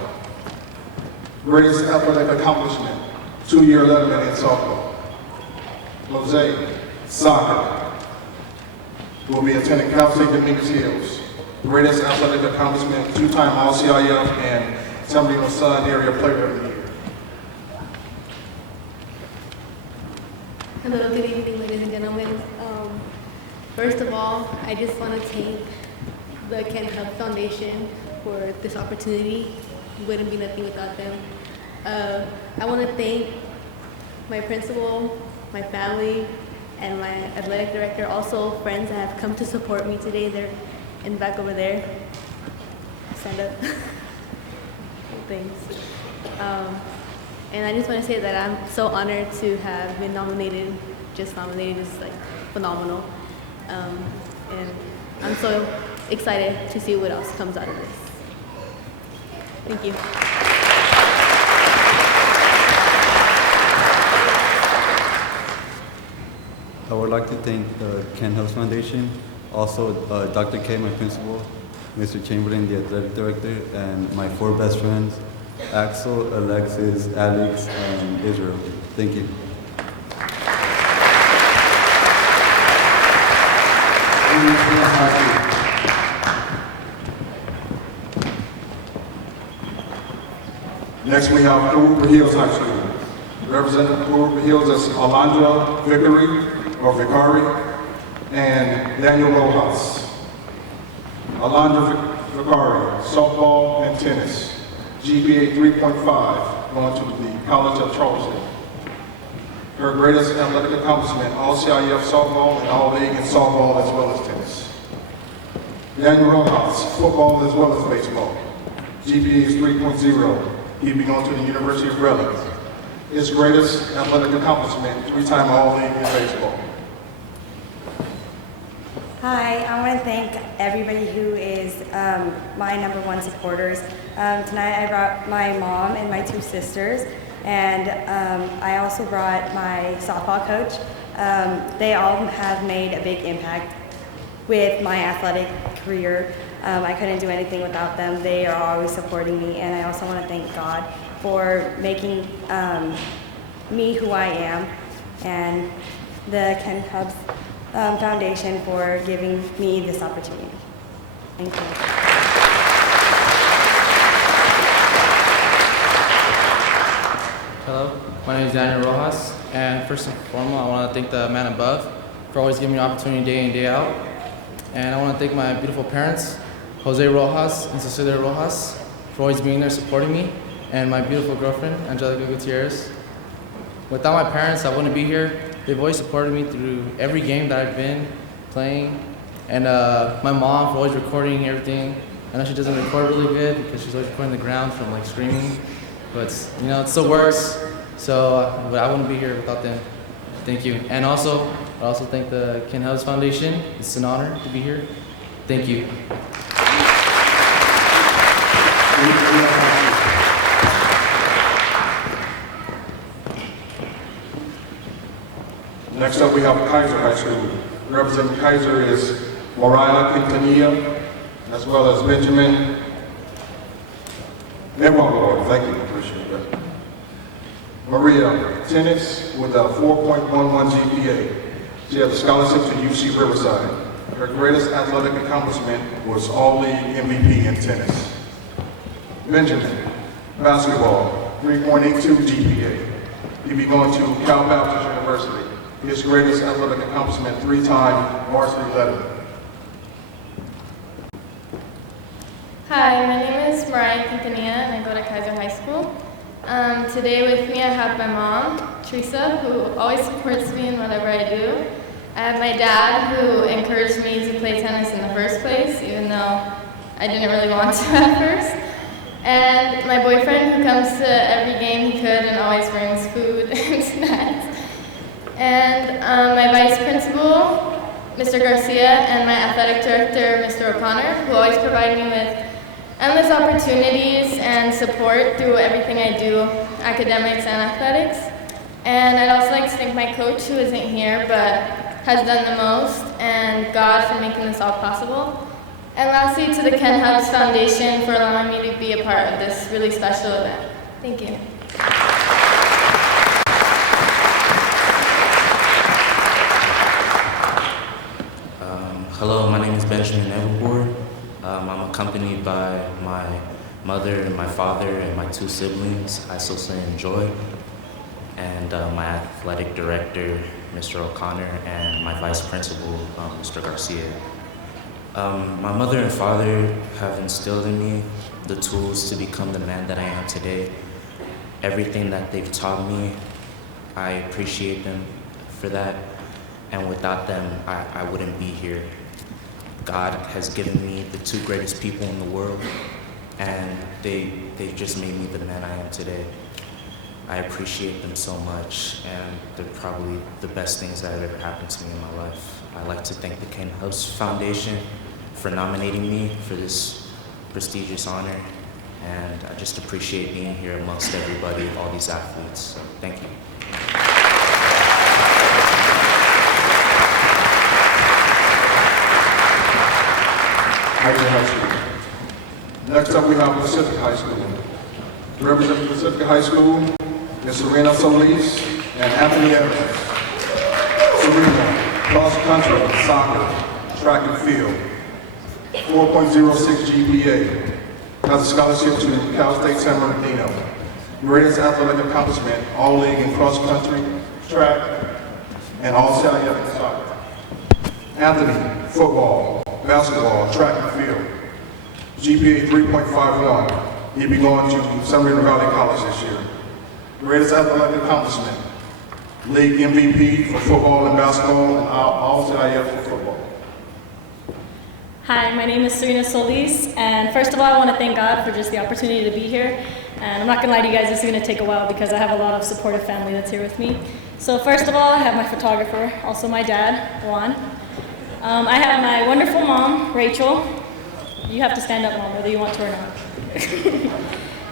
Greatest athletic accomplishment, 2-year Letterman in softball. Jose, soccer. Will be attending Cal State Dominguez Hills. Greatest athletic accomplishment, 2-time All-CIF and San Bernardino Sun Area Player of the Year. Hello, good evening, ladies and gentlemen. First of all, I just want to thank the Ken Hubs Foundation for this opportunity. It wouldn't be nothing without them. I want to thank my principal, my family, and my athletic director, also friends that have come to support me today. They're in the back over there. Stand up. Thanks. And I just want to say that I'm so honored to have been nominated. Just nominated is like phenomenal. And I'm so excited to see what else comes out of this. Thank you. I would like to thank the Ken Hubs Foundation, Also, Dr. K, my principal, Mr. Chamberlain, the athletic director, and my 4 best friends, Axel, Alexis, Alex, and Israel. Thank you. Next we have Blue Hills High School. Representing Blue Hills is Alondra Vicari and Daniel Rojas. Alondra Vicari, softball and tennis. GPA 3.5, going to the College of Charleston. Her greatest athletic accomplishment, all-CIF softball and all-league in softball as well as tennis. Daniel Rojas, football as well as baseball. GPA is 3.0. He'll be going to the University of Redlands. His greatest athletic accomplishment, 3-time all-league in baseball. Hi, I want to thank everybody who is my #1 supporters. Tonight I brought my mom and my 2 sisters, and I also brought my softball coach. They all have made a big impact with my athletic career. I couldn't do anything without them. They are always supporting me, and I also want to thank God for making me who I am, and the Ken Hubs Foundation for giving me this opportunity. Thank you. Hello, my name is Daniel Rojas, and first and foremost, I want to thank the man above for always giving me an opportunity day in, day out. And I want to thank my beautiful parents, Jose Rojas and Cecilia Rojas, for always being there supporting me, and my beautiful girlfriend, Angelica Gutierrez. Without my parents, I wouldn't be here. They've always supported me through every game that I've been playing. And my mom for always recording everything. I know she doesn't record really good because she's always recording the ground from like screaming. But you know, it still works. So I wouldn't be here without them. Thank you. And also, I also thank the Ken Hubs Foundation. It's an honor to be here. Thank you. Next up, we have Kaiser High School. Representing Kaiser is Mariah Quintanilla, as well as Benjamin Edward. Thank you, appreciate that. Maria, tennis with a 4.11 GPA. She has a scholarship to UC Riverside. Her greatest athletic accomplishment was all-league MVP in tennis. Benjamin, basketball, 3.82 GPA. He'll be going to Cal Baptist University. His greatest athletic accomplishment, 3-time varsity letter. Hi, my name is Mariah Quintanilla and I go to Kaiser High School. Today with me I have my mom, Teresa, who always supports me in whatever I do. I have my dad, who encouraged me to play tennis in the first place, even though I didn't really want to at first. And my boyfriend, who comes to every game he could and always brings food and snacks. And my vice principal, Mr. Garcia, and my athletic director, Mr. O'Connor, who always provide me with endless opportunities and support through everything I do, academics and athletics. And I'd also like to thank my coach, who isn't here, but has done the most, and God for making this all possible. And lastly, to the Ken Hubs Foundation for allowing me to be a part of this really special event. Thank you. Hello, my name is Benjamin Everboard. I'm accompanied by my mother and my father and my 2 siblings, Isos and Joy, and my athletic director, Mr. O'Connor, and my vice principal, Mr. Garcia. My mother and father have instilled in me the tools to become the man that I am today. Everything that they've taught me, I appreciate them for that, and without them, I wouldn't be here. God has given me the 2 greatest people in the world, and they just made me the man I am today. I appreciate them so much, and they're probably the best things that have ever happened to me in my life. I'd like to thank the Ken Hubs Foundation for nominating me for this prestigious honor, and I just appreciate being here amongst everybody, all these athletes. So, thank you. Heights High School. Next up, we have Pacific High School. Representing Pacific High School is Serena Solis and Anthony Evans. Serena, cross country, soccer, track and field, 4.06 GPA. Has a scholarship to Cal State San Bernardino. Greatest athletic accomplishment, all league in cross country, track, and all CIF in soccer. Anthony, football, basketball, track and field. GPA 3.51. He'll be going to San Bernardino Valley College this year. Greatest athletic accomplishment, league MVP for football and basketball, and all CIF for football. Hi, my name is Serena Solis, and first of all, I want to thank God for just the opportunity to be here. And I'm not going to lie to you guys, this is going to take a while because I have a lot of supportive family that's here with me. So first of all, I have my photographer, also my dad, Juan. I have my wonderful mom, Rachel. You have to stand up, Mom, whether you want to or not.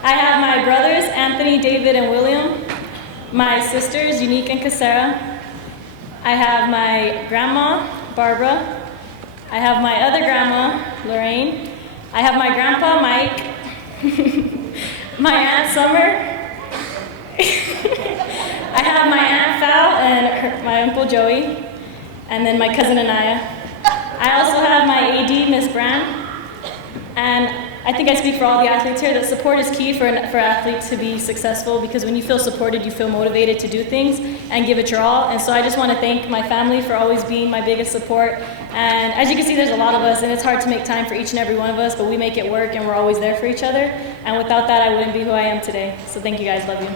I have my brothers, Anthony, David, and William. My sisters, Unique and Casera. I have my grandma, Barbara. I have my other grandma, Lorraine. I have my grandpa, Mike. My Aunt Summer. I have my Aunt Val and my Uncle Joey. And then my cousin Anaya. I also have my AD, Miss Brand. And I think I speak for all the athletes here that support is key for athletes to be successful, because when you feel supported, you feel motivated to do things and give it your all. And so I just want to thank my family for always being my biggest support. And as you can see, there's a lot of us, and it's hard to make time for each and every one of us, but we make it work and we're always there for each other. And without that, I wouldn't be who I am today. So thank you guys, love you.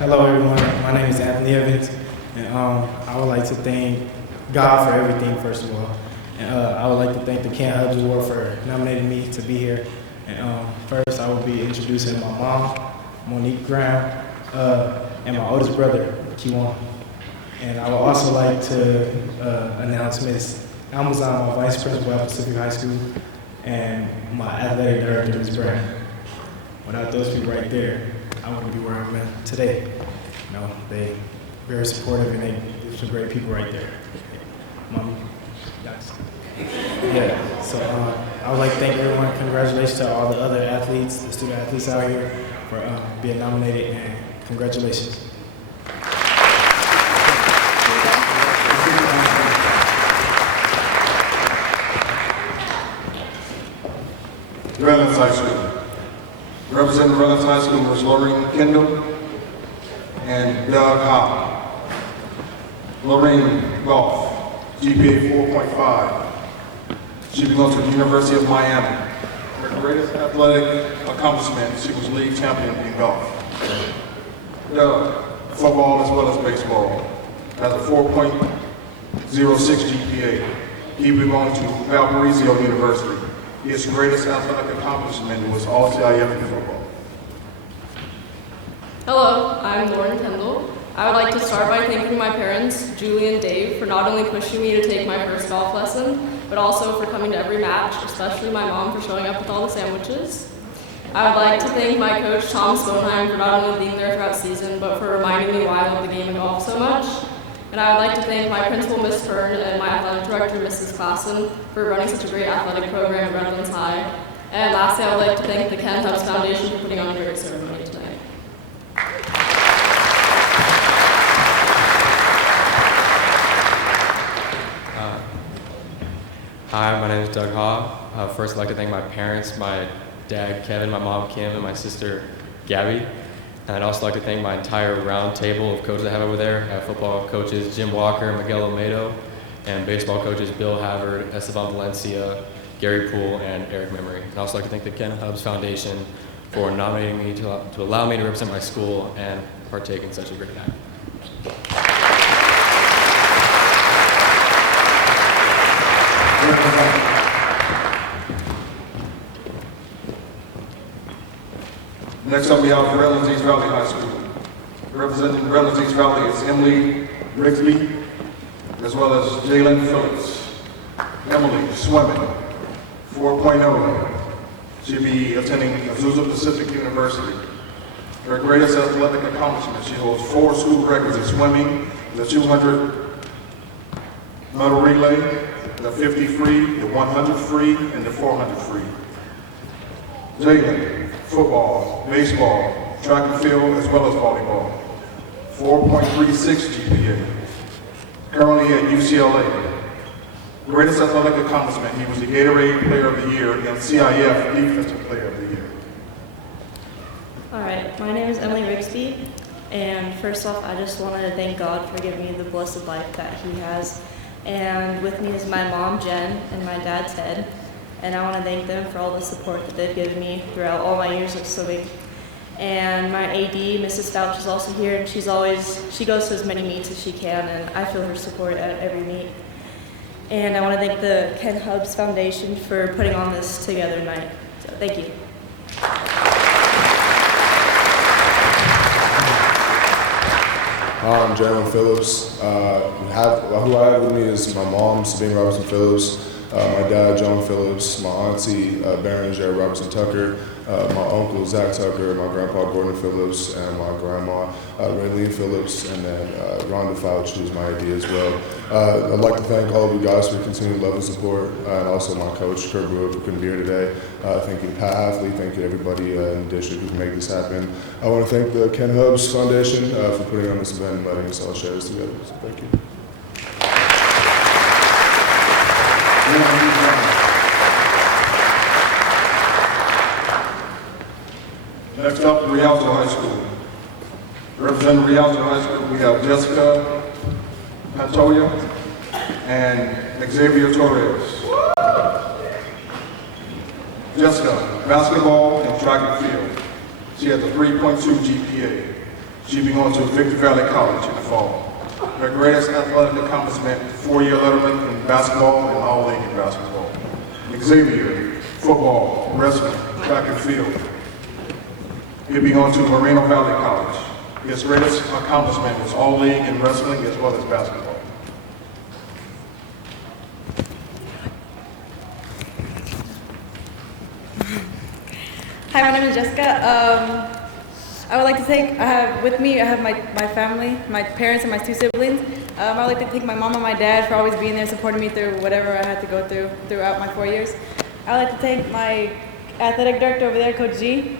Hello everyone, my name is Anthony Evans, and I would like to thank God for everything, first of all. And I would like to thank the Ken Hubs Award for nominating me to be here. And first I will be introducing my mom, Monique Graham, and my oldest brother, Kiwan. And I would also like to announce Miss Amazon, my vice principal at Pacific High School, and my athletic director, Ms. Brand. Without those people right there, I wouldn't be where I'm at today. You know, they very supportive, and they're some great people right there. Mommy, guys. Yeah, so I would like to thank everyone. Congratulations to all the other athletes, the student athletes out here for being nominated, and congratulations. Redlands High School. Representing Redlands High School is Lorraine Kendall and Doug Hobb. Lorraine, golf, GPA 4.5. She belongs to the University of Miami. Her greatest athletic accomplishment, she was league champion in golf. Doug, football as well as baseball, has a 4.06 GPA. He belongs to Valparaiso University. His greatest athletic accomplishment was all CIF in football. Hello, I'm Lauren Kendall. I would like to start by thanking my parents, Julie and Dave, for not only pushing me to take my first golf lesson, but also for coming to every match, especially my mom for showing up with all the sandwiches. I would like to thank my coach, Tom Sponheim, for not only being there throughout season, but for reminding me why I love the game of golf so much. And I would like to thank my principal, Ms. Fern, and my athletic director, Mrs. Klassen, for running such a great athletic program at Redlands High. And lastly, I would like to thank the Ken Hubs Foundation for putting on a great ceremony tonight. Hi, my name is Doug Haw. First, I'd like to thank my parents, my dad, Kevin, my mom, Kim, and my sister, Gabby. And I'd also like to thank my entire round table of coaches I have over there. I have football coaches Jim Walker, Miguel Olmedo, and baseball coaches Bill Havard, Esteban Valencia, Gary Poole, and Eric Memory. I'd also like to thank the Ken Hubs Foundation for nominating me to allow me to represent my school and partake in such a great act. Next up, we have Redlands East Valley High School. Representing Redlands East Valley is Emily Rigsby, as well as Jalean Phillips. Emily, swimming, 4.0. She'll be attending Azusa Pacific University. Her greatest athletic accomplishment, she holds 4 school records in swimming, the 200 medal relay, the 50 free, the 100 free, and the 400 free. Jalean, football, baseball, track and field, as well as volleyball. 4.36 GPA. Currently at UCLA. Greatest athletic accomplishment, he was the Gatorade Player of the Year and CIF Defensive Player of the Year. All right, my name is Emily Rigsby, and first off, I just wanted to thank God for giving me the blessed life that He has. And with me is my mom, Jen, and my dad, Ted. And I want to thank them for all the support that they've given me throughout all my years of swimming. And my AD, Mrs. Fouch, is also here, and she goes to as many meets as she can, and I feel her support at every meet. And I want to thank the Ken Hubbs Foundation for putting on this together tonight. So thank you. I'm Jalean Phillips. Who I have with me is my mom, Sabine Robertson Phillips, my dad, John Phillips, my auntie, Baron and Jerry Robertson Tucker, my uncle, Zach Tucker, my grandpa, Gordon Phillips, and my grandma, Raylene Phillips, and then Rhonda Fouch, who's my AD as well. I'd like to thank all of you guys for your continued love and support, and also my coach, Kurt Brewer, who couldn't be here today. Thank you, Pat Halfley. Thank you, everybody in the district who can make this happen. I want to thank the Ken Hubbs Foundation for putting on this event and letting us all share this together. So thank you. Next up, Rialto High School. Representing Rialto High School, we have Jessica Pantoya and Xavier Torres. Jessica, basketball and track and field. She has a 3.2 GPA. She'll be going to Victor Valley College in the fall. Her greatest athletic accomplishment, 4-year letterman in basketball and all-league in basketball. Xavier, football, wrestling, track and field. He'll be going to Moreno Valley College. His greatest accomplishment is all-league in wrestling as well as basketball. Hi, my name is Jessica. I would like to thank, I have my family, my parents and my 2 siblings. I would like to thank my mom and my dad for always being there, supporting me through whatever I had to go through throughout my 4 years. I would like to thank my athletic director over there, Coach G,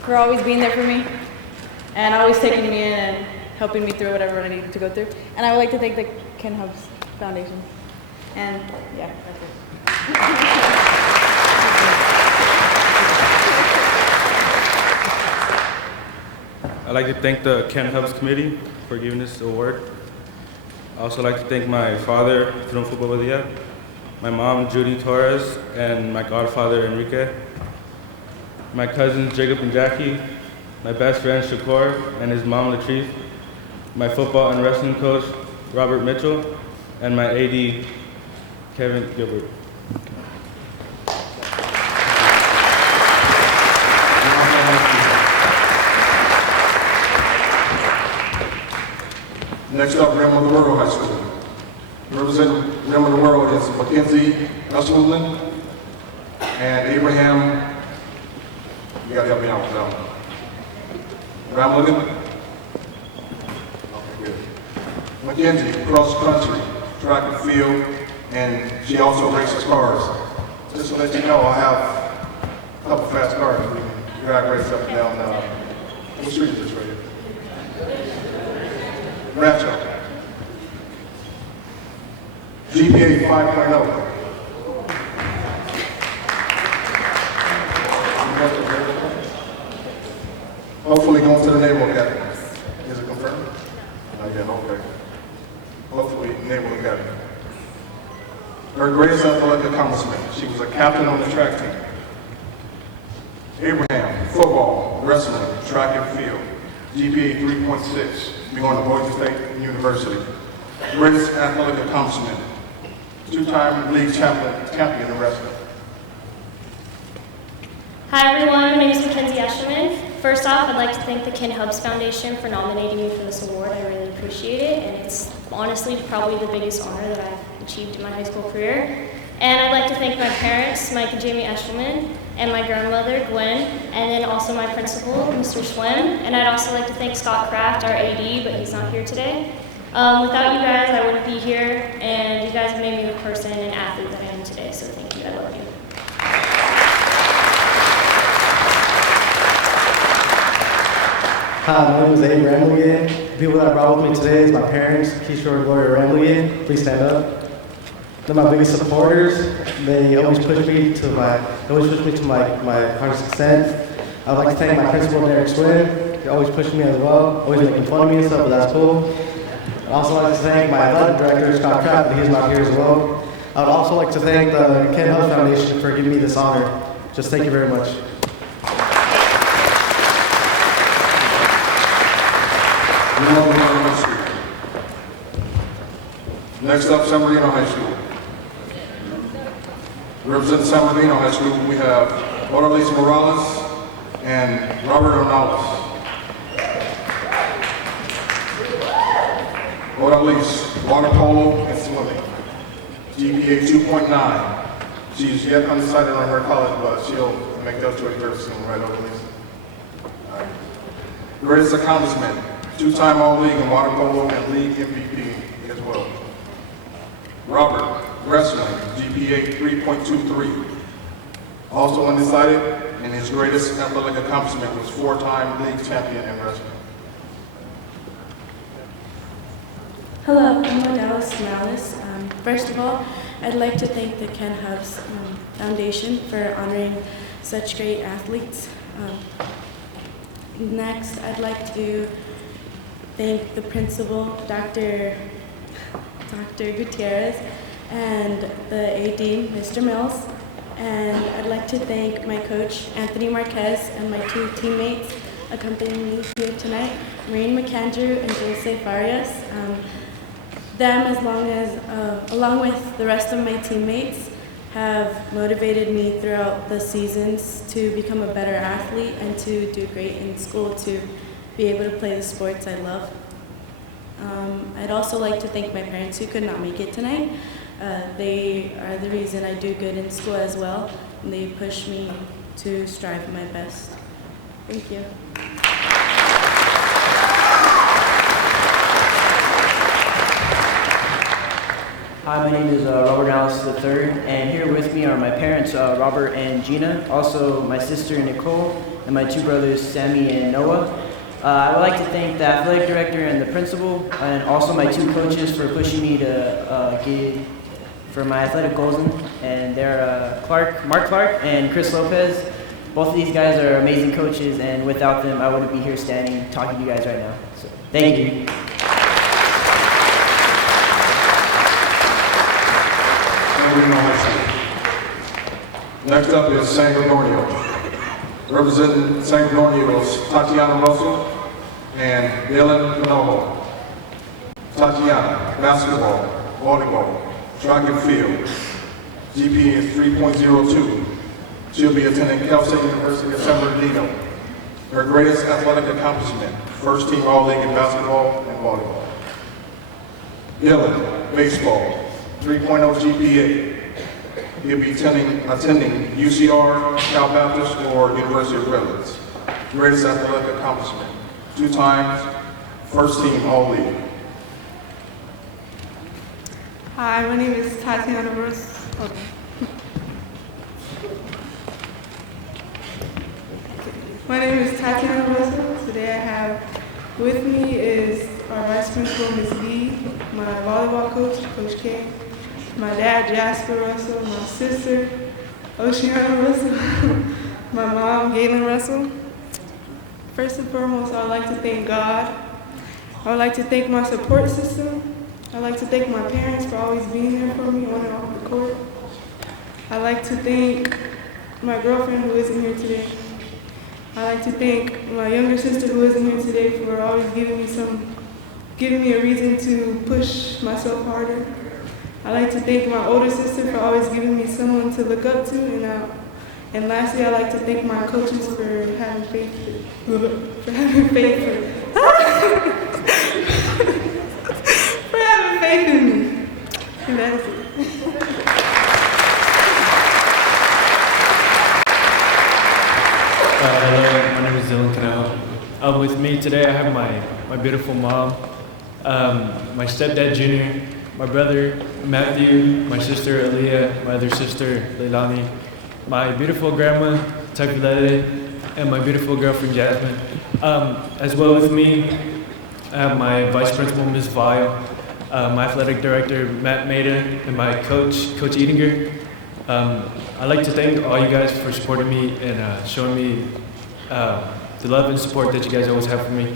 for always being there for me and always taking me in and helping me through whatever I needed to go through. And I would like to thank the Ken Hubbs Foundation. And yeah, that's it. I'd like to thank the Ken Hubbs Committee for giving this award. I also like to thank my father, Film Football Badia, my mom, Judy Torres, and my godfather, Enrique, my cousins, Jacob and Jackie, my best friend, Shakur, and his mom, Latrice, my football and wrestling coach, Robert Mitchell, and my AD, Kevin Gilbert. Next up, Rim of the World High School. Representing Rim of the World is Mackenzie Esselman and Abraham. You gotta help me out with that one. Ramligan. Okay, good. Mackenzie, cross country, track and field, and she also races cars. Just to let you know, I have a couple fast cars. We can drag race up and down. What street is this right here? Rancho. GPA 5.0. Hopefully going to the Naval Academy. Is it confirmed? Not yet, okay. Hopefully Naval Academy. Her greatest athletic accomplishment, she was a captain on the track team. Abraham, football, wrestling, track and field. GPA 3.6. Be going to Boise State University. Greatest athletic accomplishment, 2-time league champion in wrestling. Hi everyone, my name is Mackenzie Eshelman. First off, I'd like to thank the Ken Hubbs Foundation for nominating me for this award. I really appreciate it, and it's honestly probably the biggest honor that I've achieved in my high school career. And I'd like to thank my parents, Mike and Jamie Eshelman, and my grandmother, Gwen, and then also my principal, Mr. Schwem. And I'd also like to thank Scott Kraft, our AD, but he's not here today. Without you guys, I wouldn't be here, and you guys have made me the person and athlete that I am today, so thank you. I love you. Hi, my name is Aiden Rambligan. The people that I brought with me today is my parents, Kishore and Gloria Rambligan. Please stand up. They're my biggest supporters. They always push me to my hardest extent. I would like to thank my principal, Derek Swin. He always pushed me as well, always making fun of me and stuff, but that's cool. I'd also like to thank my athletic director, Scott Trapp, but he's not here as well. I would also like to thank the Ken Hub Foundation for giving me this honor. Just thank you very much. Next up, San Bernardino High School. Representing San Bernardino High School, we have Odalys Morales and Robert Ornales. Odalys, water polo and swimming. GPA 2.9. She's yet undecided on her college, but she'll make those choices very soon, right, Odalys? All right. Greatest accomplishment, two-time All-League in water polo and league MVP as well. Robert, wrestling, GPA 3.23. Also undecided, and his greatest athletic accomplishment was four-time league champion in wrestling. Hello, I'm Dallas Morales. First of all, I'd like to thank the Ken Hubs Foundation for honoring such great athletes. Next, I'd like to thank the principal, Dr. Gutierrez, and the AD, Mr. Mills. And I'd like to thank my coach, Anthony Marquez, and my two teammates accompanying me here tonight, Maureen McAndrew and Dulce Farias. Them, along with the rest of my teammates, have motivated me throughout the seasons to become a better athlete and to do great in school, to be able to play the sports I love. I'd also like to thank my parents who could not make it tonight. They are the reason I do good in school as well, and they push me to strive my best. Thank you. Hi, my name is Robert Alice III, and here with me are my parents, Robert and Gina, also my sister Nicole, and my two brothers, Sammy and Noah. I would like to thank the athletic director and the principal, and also my two coaches for pushing me to get for my athletic goals, and they're Mark Clark and Chris Lopez. Both of these guys are amazing coaches, and without them, I wouldn't be here standing talking to you guys right now. So, thank you. Next up is San Gregorio. Representing San Gregorio is Tatiana Russell and Jalean Manojo. Tatiana, basketball, volleyball, track and field. GPA is 3.02. She'll be attending Cal State University of San Bernardino. Her greatest athletic accomplishment, first team All-League in basketball and volleyball. Jalean, baseball, 3.0 GPA. He'll be attending UCR, Cal Baptist, or University of Redlands. Greatest athletic accomplishment, 2 times first team All-League. Hi, my name is Tatiana Russell. My name is Tatiana Russell. Today I have with me is our vice principal, Ms. B, my volleyball coach, Coach K, my dad, Jasper Russell, my sister, Oceana Russell, my mom, Galen Russell. First and foremost, I would like to thank God. I would like to thank my support system. I'd like to thank my parents for always being there for me on and off the court. I'd like to thank my girlfriend who isn't here today. I'd like to thank my younger sister who isn't here today for always giving me a reason to push myself harder. I'd like to thank my older sister for always giving me someone to look up to, and lastly, I'd like to thank my coaches for having faith in me. And that's it. With me today, I have my beautiful mom, my stepdad, Junior, my brother, Matthew, my sister, Aaliyah, my other sister, Leilani, my beautiful grandma, Tagulele, and my beautiful girlfriend, Jasmine. As well with me, I have my vice principal, Ms. Vile, my athletic director, Matt Maida, and my coach, Coach Edinger. I'd like to thank all you guys for supporting me and showing me the love and support that you guys always have for me.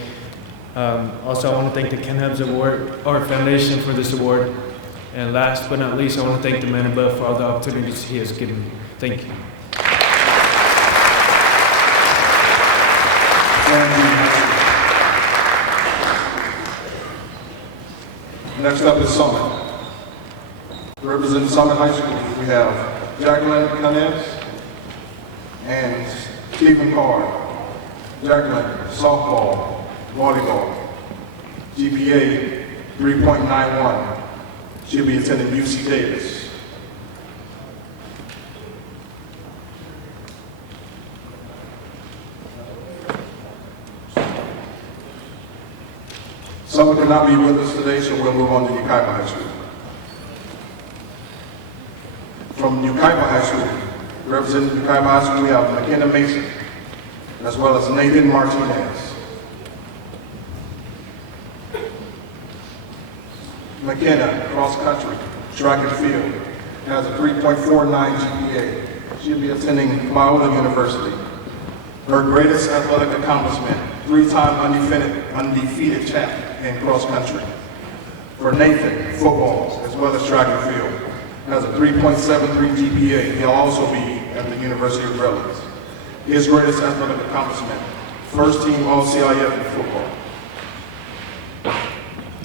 Also, I want to thank the Ken Hubbs Award, or Foundation, for this award. And last but not least, I want to thank the man above for all the opportunities he has given me. Thank you. Next up is Summit. Representing Summit High School, we have Jalean Canez and Stephen Carr. Jalean, softball, volleyball, GPA 3.91. She'll be attending UC Davis. Someone cannot be with us today, so we'll move on to Ukaipa High School. From Ukaipa High School, representing Ukaipa High School, we have McKenna Mason, as well as Nathan Martinez. McKenna, cross country, track and field, has a 3.49 GPA. She'll be attending Loyola University. Her greatest athletic accomplishment, 3-time undefeated champ in cross country. For Nathan, football, as well as track and field, has a 3.73 GPA. He'll also be at the University of Redlands. His greatest athletic accomplishment, first team All-CIF in football.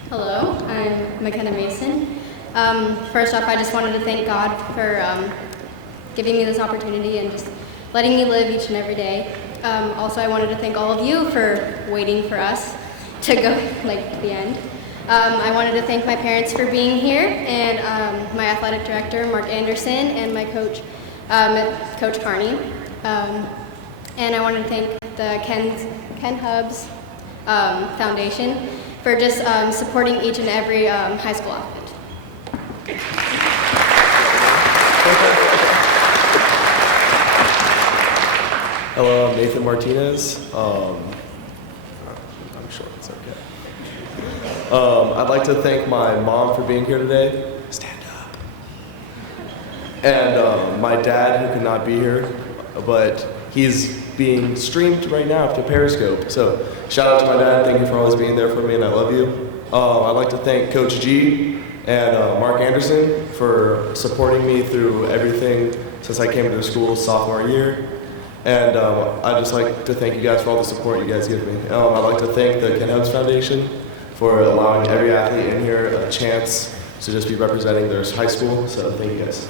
Hello, I'm McKenna Mason. First off, I just wanted to thank God for giving me this opportunity and just letting me live each and every day. Also, I wanted to thank all of you for waiting for us to go to the end. I wanted to thank my parents for being here, and my athletic director, Mark Anderson, and my coach, Coach Carney. And I wanted to thank the Ken Hubbs Foundation for just supporting each and every high school athlete. Hello, I'm Nathan Martinez. I'm sure it's okay. I'd like to thank my mom for being here today. Stand up. And my dad, who could not be here, but he's being streamed right now to Periscope. So shout out to my dad. Thank you for always being there for me, and I love you. I'd like to thank Coach G and Mark Anderson for supporting me through everything since I came to the school sophomore year. And I'd just like to thank you guys for all the support you guys give me. I'd like to thank the Ken Hubbs Foundation for allowing every athlete in here a chance to just be representing their high school. So thank you guys.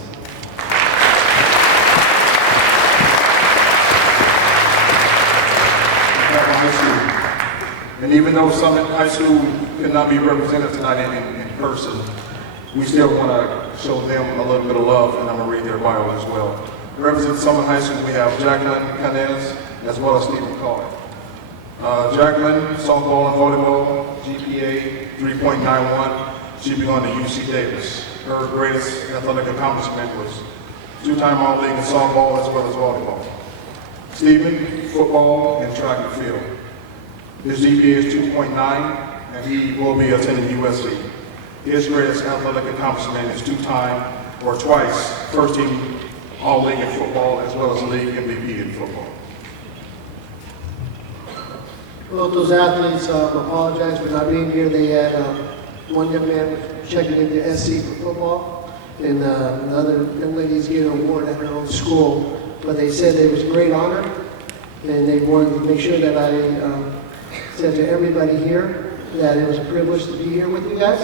And even though Summit High School cannot be represented tonight in person, we still want to show them a little bit of love, and I'm going to read their bio as well. Representing Summit High School, we have Jalean Canez, as well as Stephen Carr. Jalean, softball and volleyball, GPA 3.91. She'll be going to UC Davis. Her greatest athletic accomplishment was 2-time All-League in softball as well as volleyball. Stephen, football and track and field. His GPA is 2.9, and he will be attending USC. His greatest athletic accomplishment is 2-time or twice first team All-League in football as well as league MVP in football. Both those athletes apologize for not being here. They had one young man checking into SC for football, and the other young lady's getting an award at her own school. But they said it was a great honor, and they wanted to make sure that I said to everybody here that it was a privilege to be here with you guys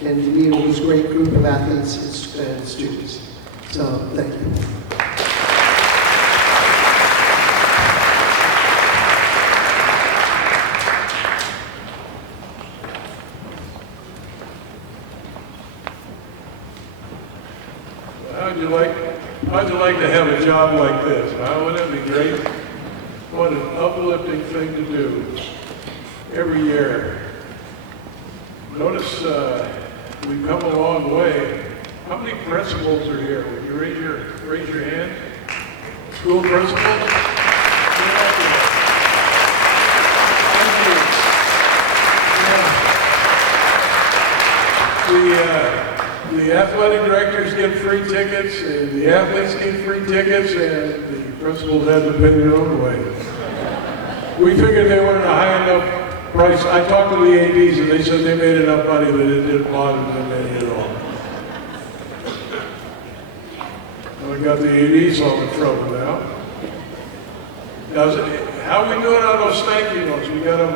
and to be with this great group of athletes and students. So, thank you. How'd you like to have a job like this? Huh? Wouldn't it be great? What an uplifting thing to do. every year. Notice we've come a long way. How many principals are here? Would you raise your hand? School principals? The athletic directors get free tickets, and the athletes get free tickets, and the principals have to pay their own way. We figured they weren't a high enough price. I talked to the ADs, and they said they made enough money that it didn't bother them any at all. We got the ADs all in trouble now. How are we doing on those thank you notes? We got them.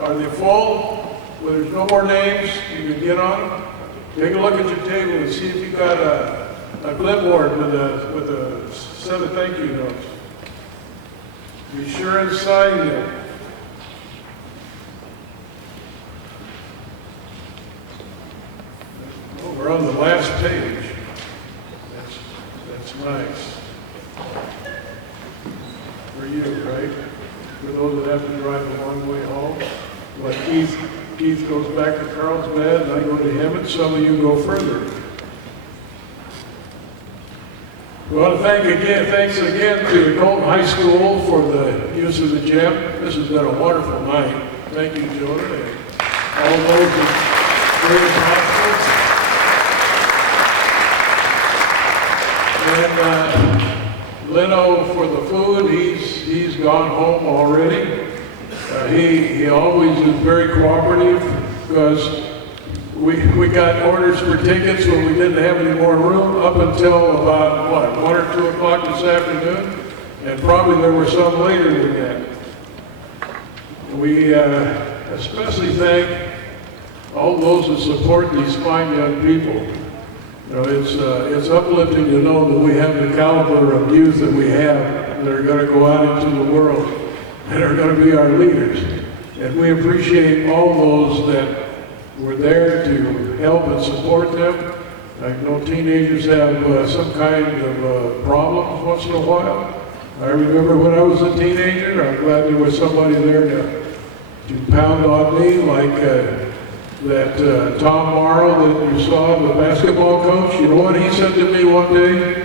Are they full? Well, there's no more names. You can get on them. Take a look at your table and see if you got a clipboard with a set of thank you notes. Be sure and sign them. Oh, we're on the last page. That's nice. For you, right? For those that have to drive a long way home. Like Keith goes back to Carlsbad, and I go to him, and some of you go further. We want to thanks again to Colton High School for the use of the gym. This has been a wonderful night. Thank you, Jonah, and all those that made it possible. And Leno for the food. He's gone home already. He always is very cooperative because we got orders for tickets when we didn't have any more room up until about, 1 or 2 o'clock this afternoon, and probably there were some later than that. We especially thank all those that support these fine young people. You know, it's uplifting to know that we have the caliber of youth that we have that are going to go out into the world and are going to be our leaders. And we appreciate all those that were there to help and support them. I know teenagers have some kind of problems once in a while. I remember when I was a teenager, I'm glad there was somebody there to pound on me, like that Tom Morrow that you saw, the basketball coach. You know what he said to me one day?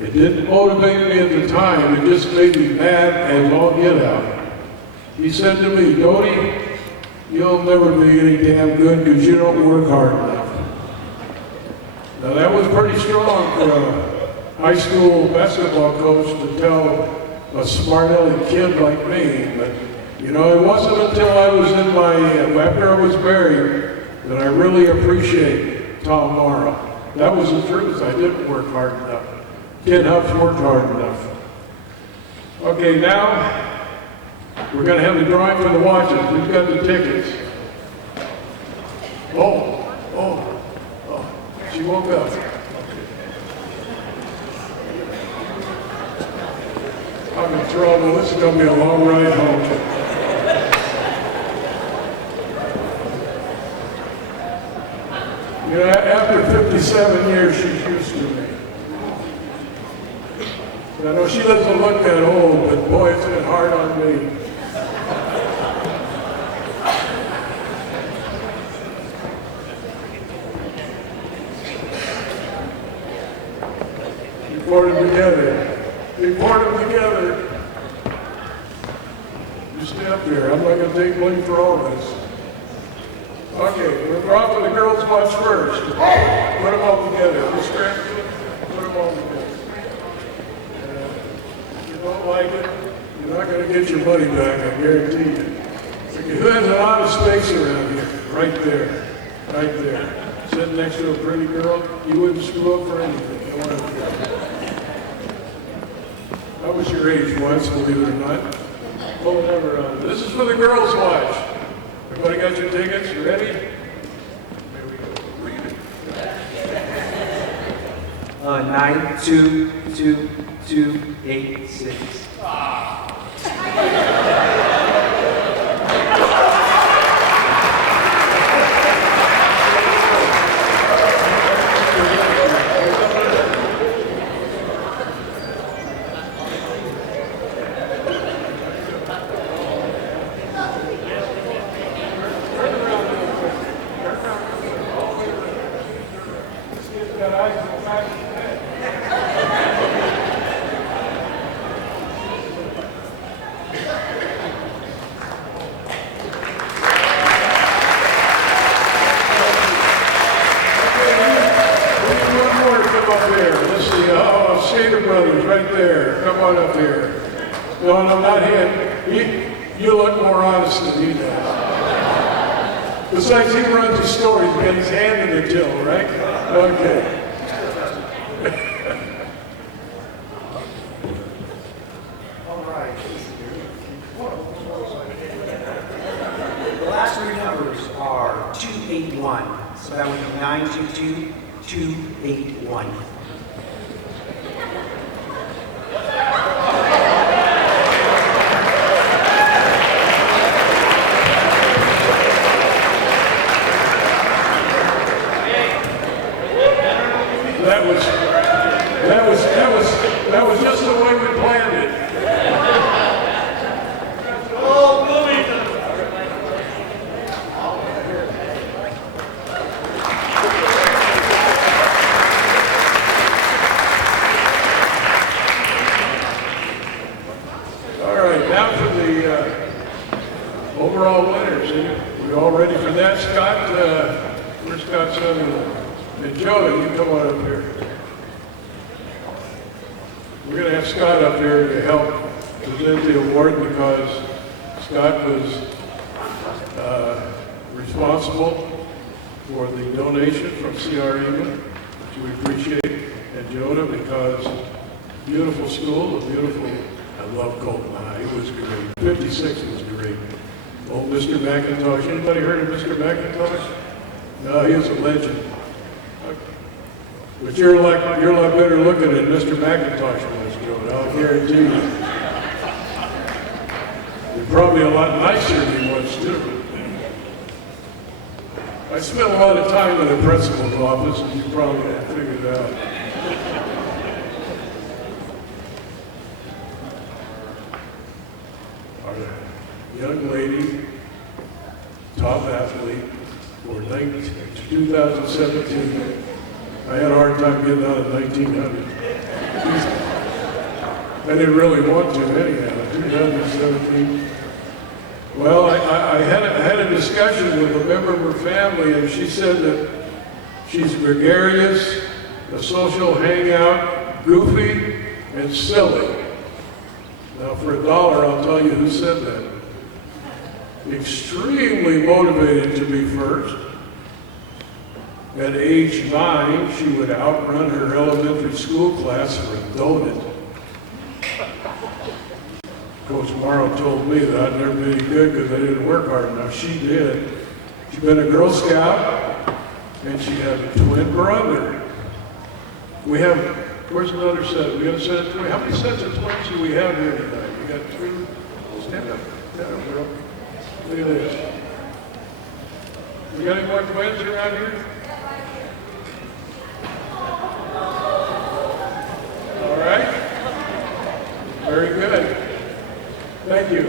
It didn't motivate me at the time, it just made me mad as all get out. He said to me, Dodie, you'll never be any damn good because you don't work hard enough. Now that was pretty strong for a high school basketball coach to tell a smart-aleck kid like me. But you know, it wasn't until I was in after I was married that I really appreciate Tom Morrow. That was the truth. I didn't work hard enough. Kid Huff's worked hard enough. Okay, now we're going to have the drawing for the watches. Who's got the tickets? Oh, she woke up. I'm in trouble. This is going to be a long ride home. You know, after 57 years, she's used to me. I know she doesn't look that old, but boy, it's been hard on me. We poured them together. We poured them together. You stay up there. I'm not going to take blame for all this. Okay, we're off to the girls' watch first. Put them all together. Just put them all together. Don't like it, you're not going to get your money back, I guarantee you. Okay, who has a lot of space around here? Right there. Right there. Sitting next to a pretty girl, you wouldn't screw up for anything. Don't worry. I was your age once, believe it or not. Oh, never. This is for the girls' watch. Everybody got your tickets? You ready? Here we go. Read it. 92286. here. Let's see. Oh, Skater Brothers right there. Come on up here. No, not him. You look more honest than he does. Besides, he runs the store. He's got his hand in the till, right? Okay. All right. The last three numbers are 281. So that would be 922 281. That was just the way we planned it. All right, now for the overall winners. We all ready for that, Scott? Where's Scott Sutherland? And Joe, you come on up here. We're going to have Scott up here to help present the award because Scott was responsible for the donation from CRE, which we appreciate, and Joda because beautiful school, a beautiful, I love Colton High, it was great. 56 was great. Old Mr. McIntosh, anybody heard of Mr. McIntosh? No, he was a legend. But you're a lot better looking than Mr. McIntosh was, Joe, I'll guarantee you. You're probably a lot nicer than he was, too. I spent a lot of time in the principal's office, and you probably have figured it out. Our young lady, top athlete, for 2017. I had a hard time getting out of 1900. I didn't really want to anyhow, 2017. Well, I had a discussion with a member of her family, and she said that she's gregarious, a social hangout, goofy, and silly. Now, for $1, I'll tell you who said that. Extremely motivated to be first. At age 9, she would outrun her elementary school class for a donut. Coach Morrow told me that I'd never been any good because I didn't work hard enough. She did. She'd been a Girl Scout, and she had a twin brother. We have, where's another set? We got a set of twins. How many sets of twins do we have here tonight? We got 2. Stand up. Stand up, girl. Look at this. We got any more twins around here? All right. Very good. Thank you.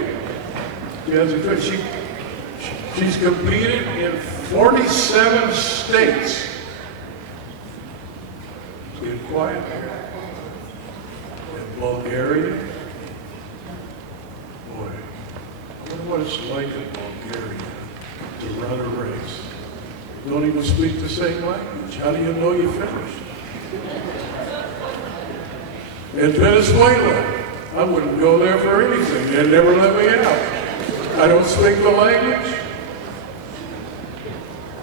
She's competed in 47 states. Get quiet here. In Bulgaria. Boy, I wonder what it's like in Bulgaria to run a race. You don't even speak the same language. How do you know you finished? In Venezuela, I wouldn't go there for anything. They'd never let me out. I don't speak the language.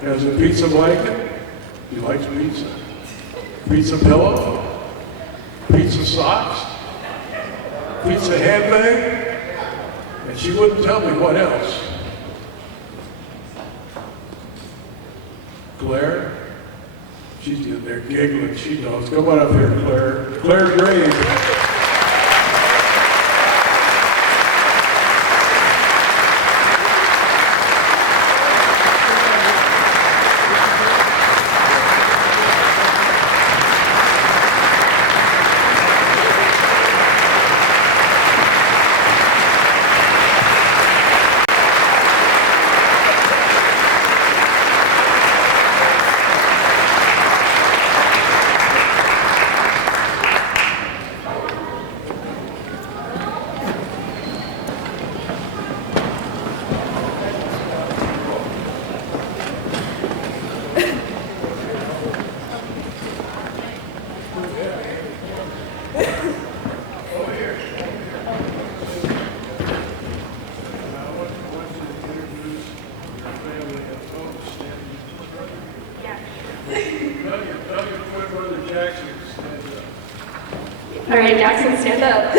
Has a pizza blanket. He likes pizza. Pizza pillow. Pizza socks. Pizza handbag. And she wouldn't tell me what else. Claire, she's in there giggling. She knows. Come on up here, Claire. Claire Graves. All right, Jackson, stand up.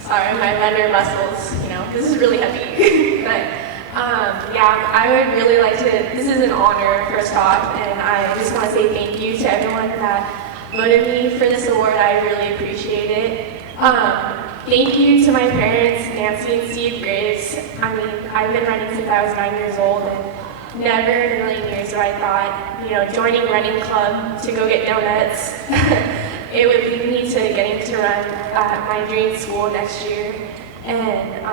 Sorry, my vendor muscles, this is really heavy. But yeah, I would really like to, this is an honor, first off, and I just want to say thank you to everyone that voted me for this award. I really appreciate it. Thank you to my parents, Nancy and Steve Graves. I mean, I've been running since I was 9 years old, and never in a million years would I thought, joining running club to go get donuts, it would lead me to getting to run my dream school next year. And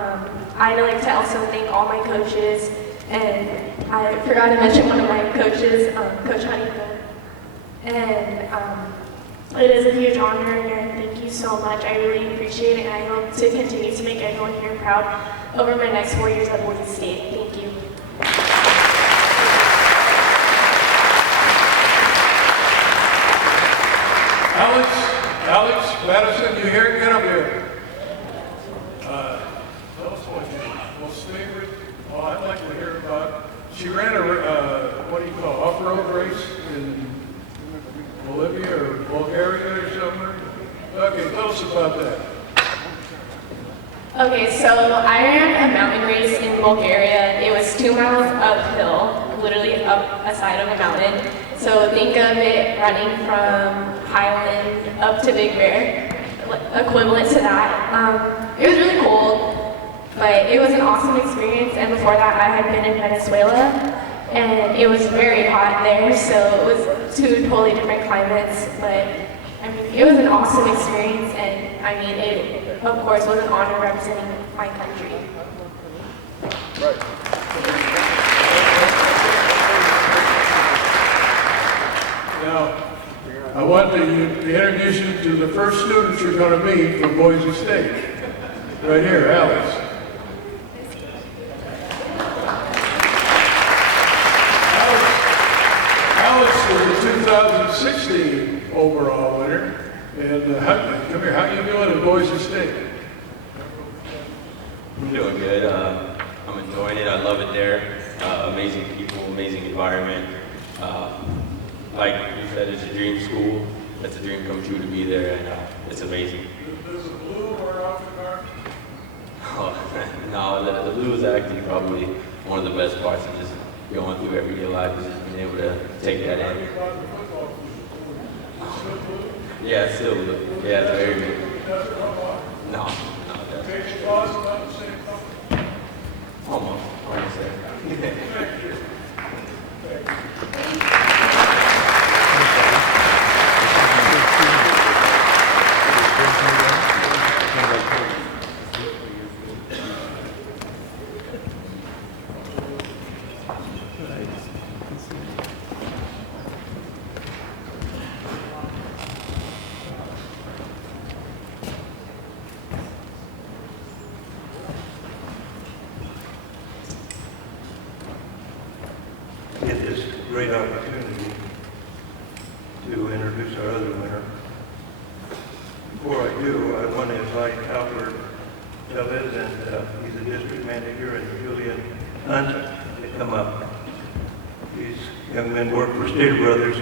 I'd like to also thank all my coaches, and I forgot to mention one of my coaches, Coach Huntington. And it is a huge honor, and thank you so much. I really appreciate it, and I hope to continue to make everyone here proud over my next 4 years at Boise State. Thank you. Alex Madison, you here? Get up here. Tell us what your most favorite, I'd like to hear about. She ran a, what do you call, off-road race in Bolivia or Bulgaria or somewhere? Okay, tell us about that. Okay, so I ran a mountain race in Bulgaria. It was 2 miles uphill, literally up a side of a mountain. So think of it running from Highland up to Big Bear, equivalent to that. It was really cold, but it was an awesome experience. And before that, I had been in Venezuela, and it was very hot there, so it was 2 totally different climates. But I mean, it was an awesome experience, and I mean, it of course was an honor representing my country. Right. Now, I want to introduce you to the first students you're going to meet from Boise State. Right here, Alex. Alex is the 2016 overall winner. And come here, how you doing at Boise State? I'm doing good. I'm enjoying it. I love it there. Amazing people, amazing environment. Like you said, it's a dream school. It's a dream come true to be there, and it's amazing. Does the blue wear off the car? Oh, no, the blue is actually probably one of the best parts of just going through everyday life, is just being able to take that in. Yeah, it's still blue. Yeah, it's very good. No, almost. Almost there. Get this great opportunity to introduce our other winner. Before I do, I want to invite Albert Chavez, and he's the district manager, and Julian Hunt to come up. These young men work for Stater Brothers,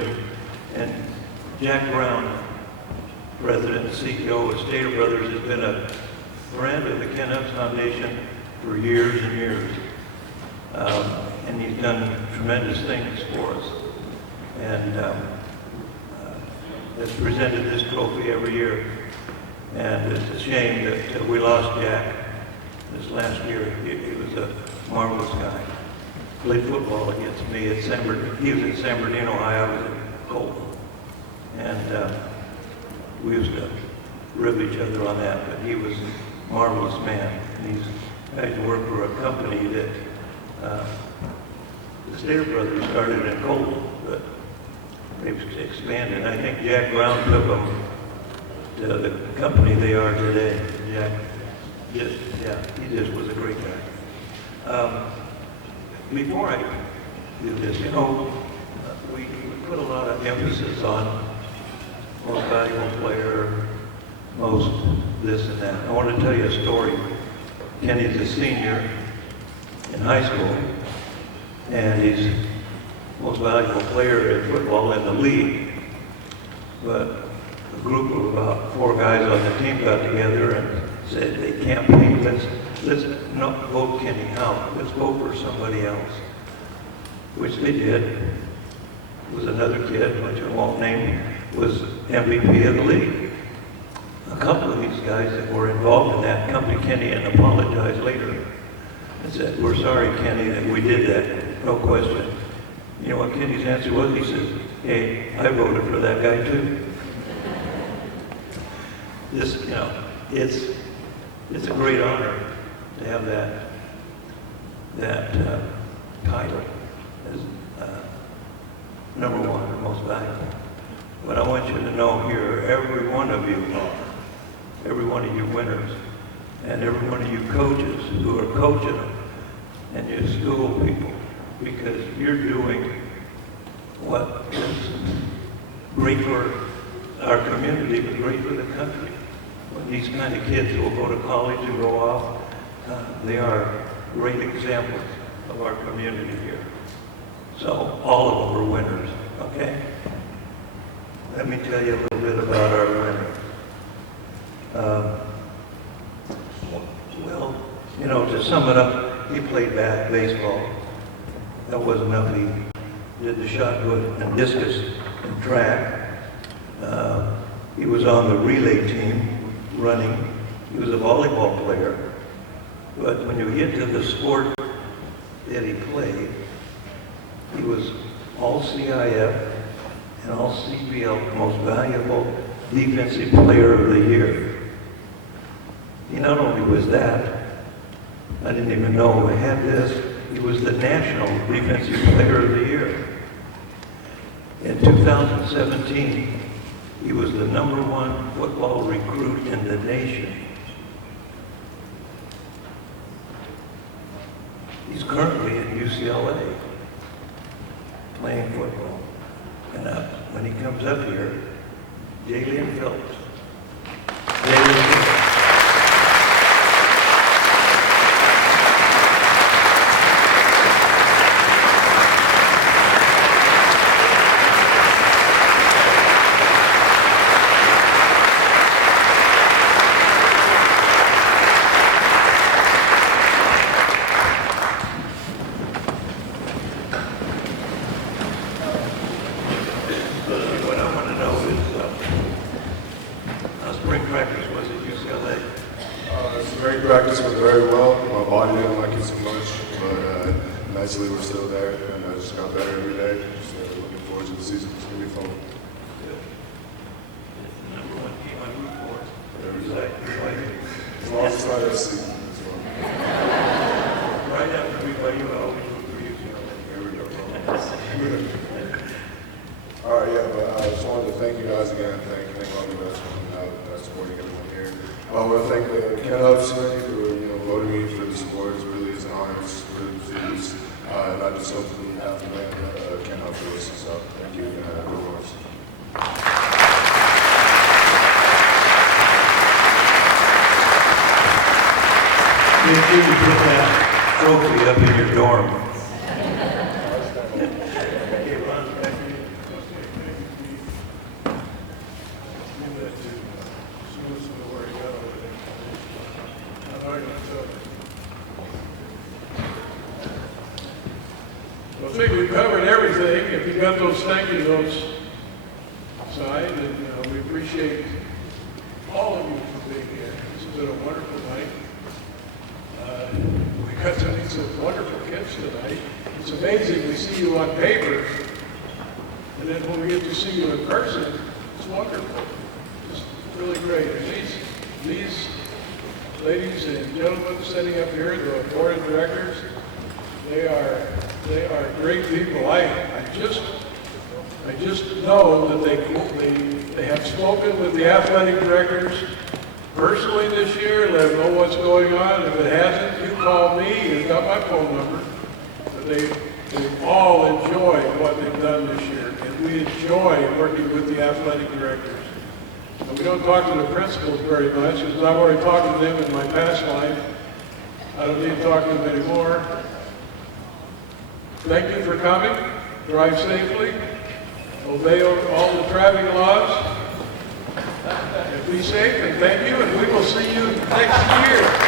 and Jack Brown, president and CEO of Stater Brothers, has been a friend of the Ken Hubbs Foundation for years and years. And he's done tremendous things for us. And has presented this trophy every year. And it's a shame that we lost Jack this last year. He was a marvelous guy. Played football against me at San Bernardino. He was at San Bernardino High, I was at Colton. And we used to rib each other on that, but he was a marvelous man. And he's had to work for a company that the Stater Brothers started in Colton, but they've expanded. I think Jack Brown took them to the company they are today. Jack, he just was a great guy. Before I do this, we put a lot of emphasis on most valuable player, most this and that. I want to tell you a story. Kenny's a senior in high school, and he's most valuable player in football in the league. But a group of about 4 guys on the team got together and said they campaigned, let's not vote Kenny out, let's vote for somebody else, which they did. It was another kid, which I won't name, was MVP of the league. A couple of these guys that were involved in that come to Kenny and apologize later and said, we're sorry, Kenny, that we did that, no question. You know what Kenny's answer was? He says, hey, I voted for that guy too. This, you know, it's a great honor to have that title as number one or most valuable. But I want you to know here, every one of you winners, and every one of you coaches who are coaching them, and you school people, because you're doing what is great for our community, but great for the country. When these kind of kids will go to college and go off, they are great examples of our community here. So all of them are winners, okay? Let me tell you a little bit about our winner. Well, you know, to sum it up, he played baseball. That wasn't enough. He did the shot put and discus and track. He was on the relay team running. He was a volleyball player. But when you get to the sport that he played, he was all CIF and all CBL most valuable defensive player of the year. He not only was that, I didn't even know I had this, he was the National Defensive Player of the Year. In 2017, he was the #1 football recruit in the nation. He's currently at UCLA playing football. And when he comes up here, Jalean Phillips. Practice went very well. My body didn't like it so much, but mentally we're still there, and I just got better every day. So looking forward to the season. It's gonna be fun. #1 team I root for. As long as it's not FC. Right after we play you, I always root for UCLA. Here we go. All right, yeah, but I just wanted to thank you guys again. Thank all you guys for coming out and supporting everyone here. I want to thank Ken Hudson for voting me for the support. It really is an honor. It's really pleased. Not just something half the man Ken Hudson. So thank you and everyone. Make sure you put that trophy up in your dorm. Well, I think we've covered everything. If you got those thank you notes signed, and we appreciate all of you for being here. This has been a wonderful night. We got to meet some wonderful kids tonight. It's amazing we see you on paper, and then when we get to see you in person, it's wonderful. It's really great. And these ladies and gentlemen sitting up here, the board of directors, they are great people. I just know that they have spoken with the athletic directors personally this year, let them know what's going on. If it hasn't, you call me, you've got my phone number. But they all enjoy what they've done this year, and we enjoy working with the athletic directors. And we don't talk to the principals very much, because I've already talked to them in my past life. I don't need to talk to them anymore. Thank you for coming. Drive safely. Obey all the traffic laws. Be safe and thank you, and we will see you next year.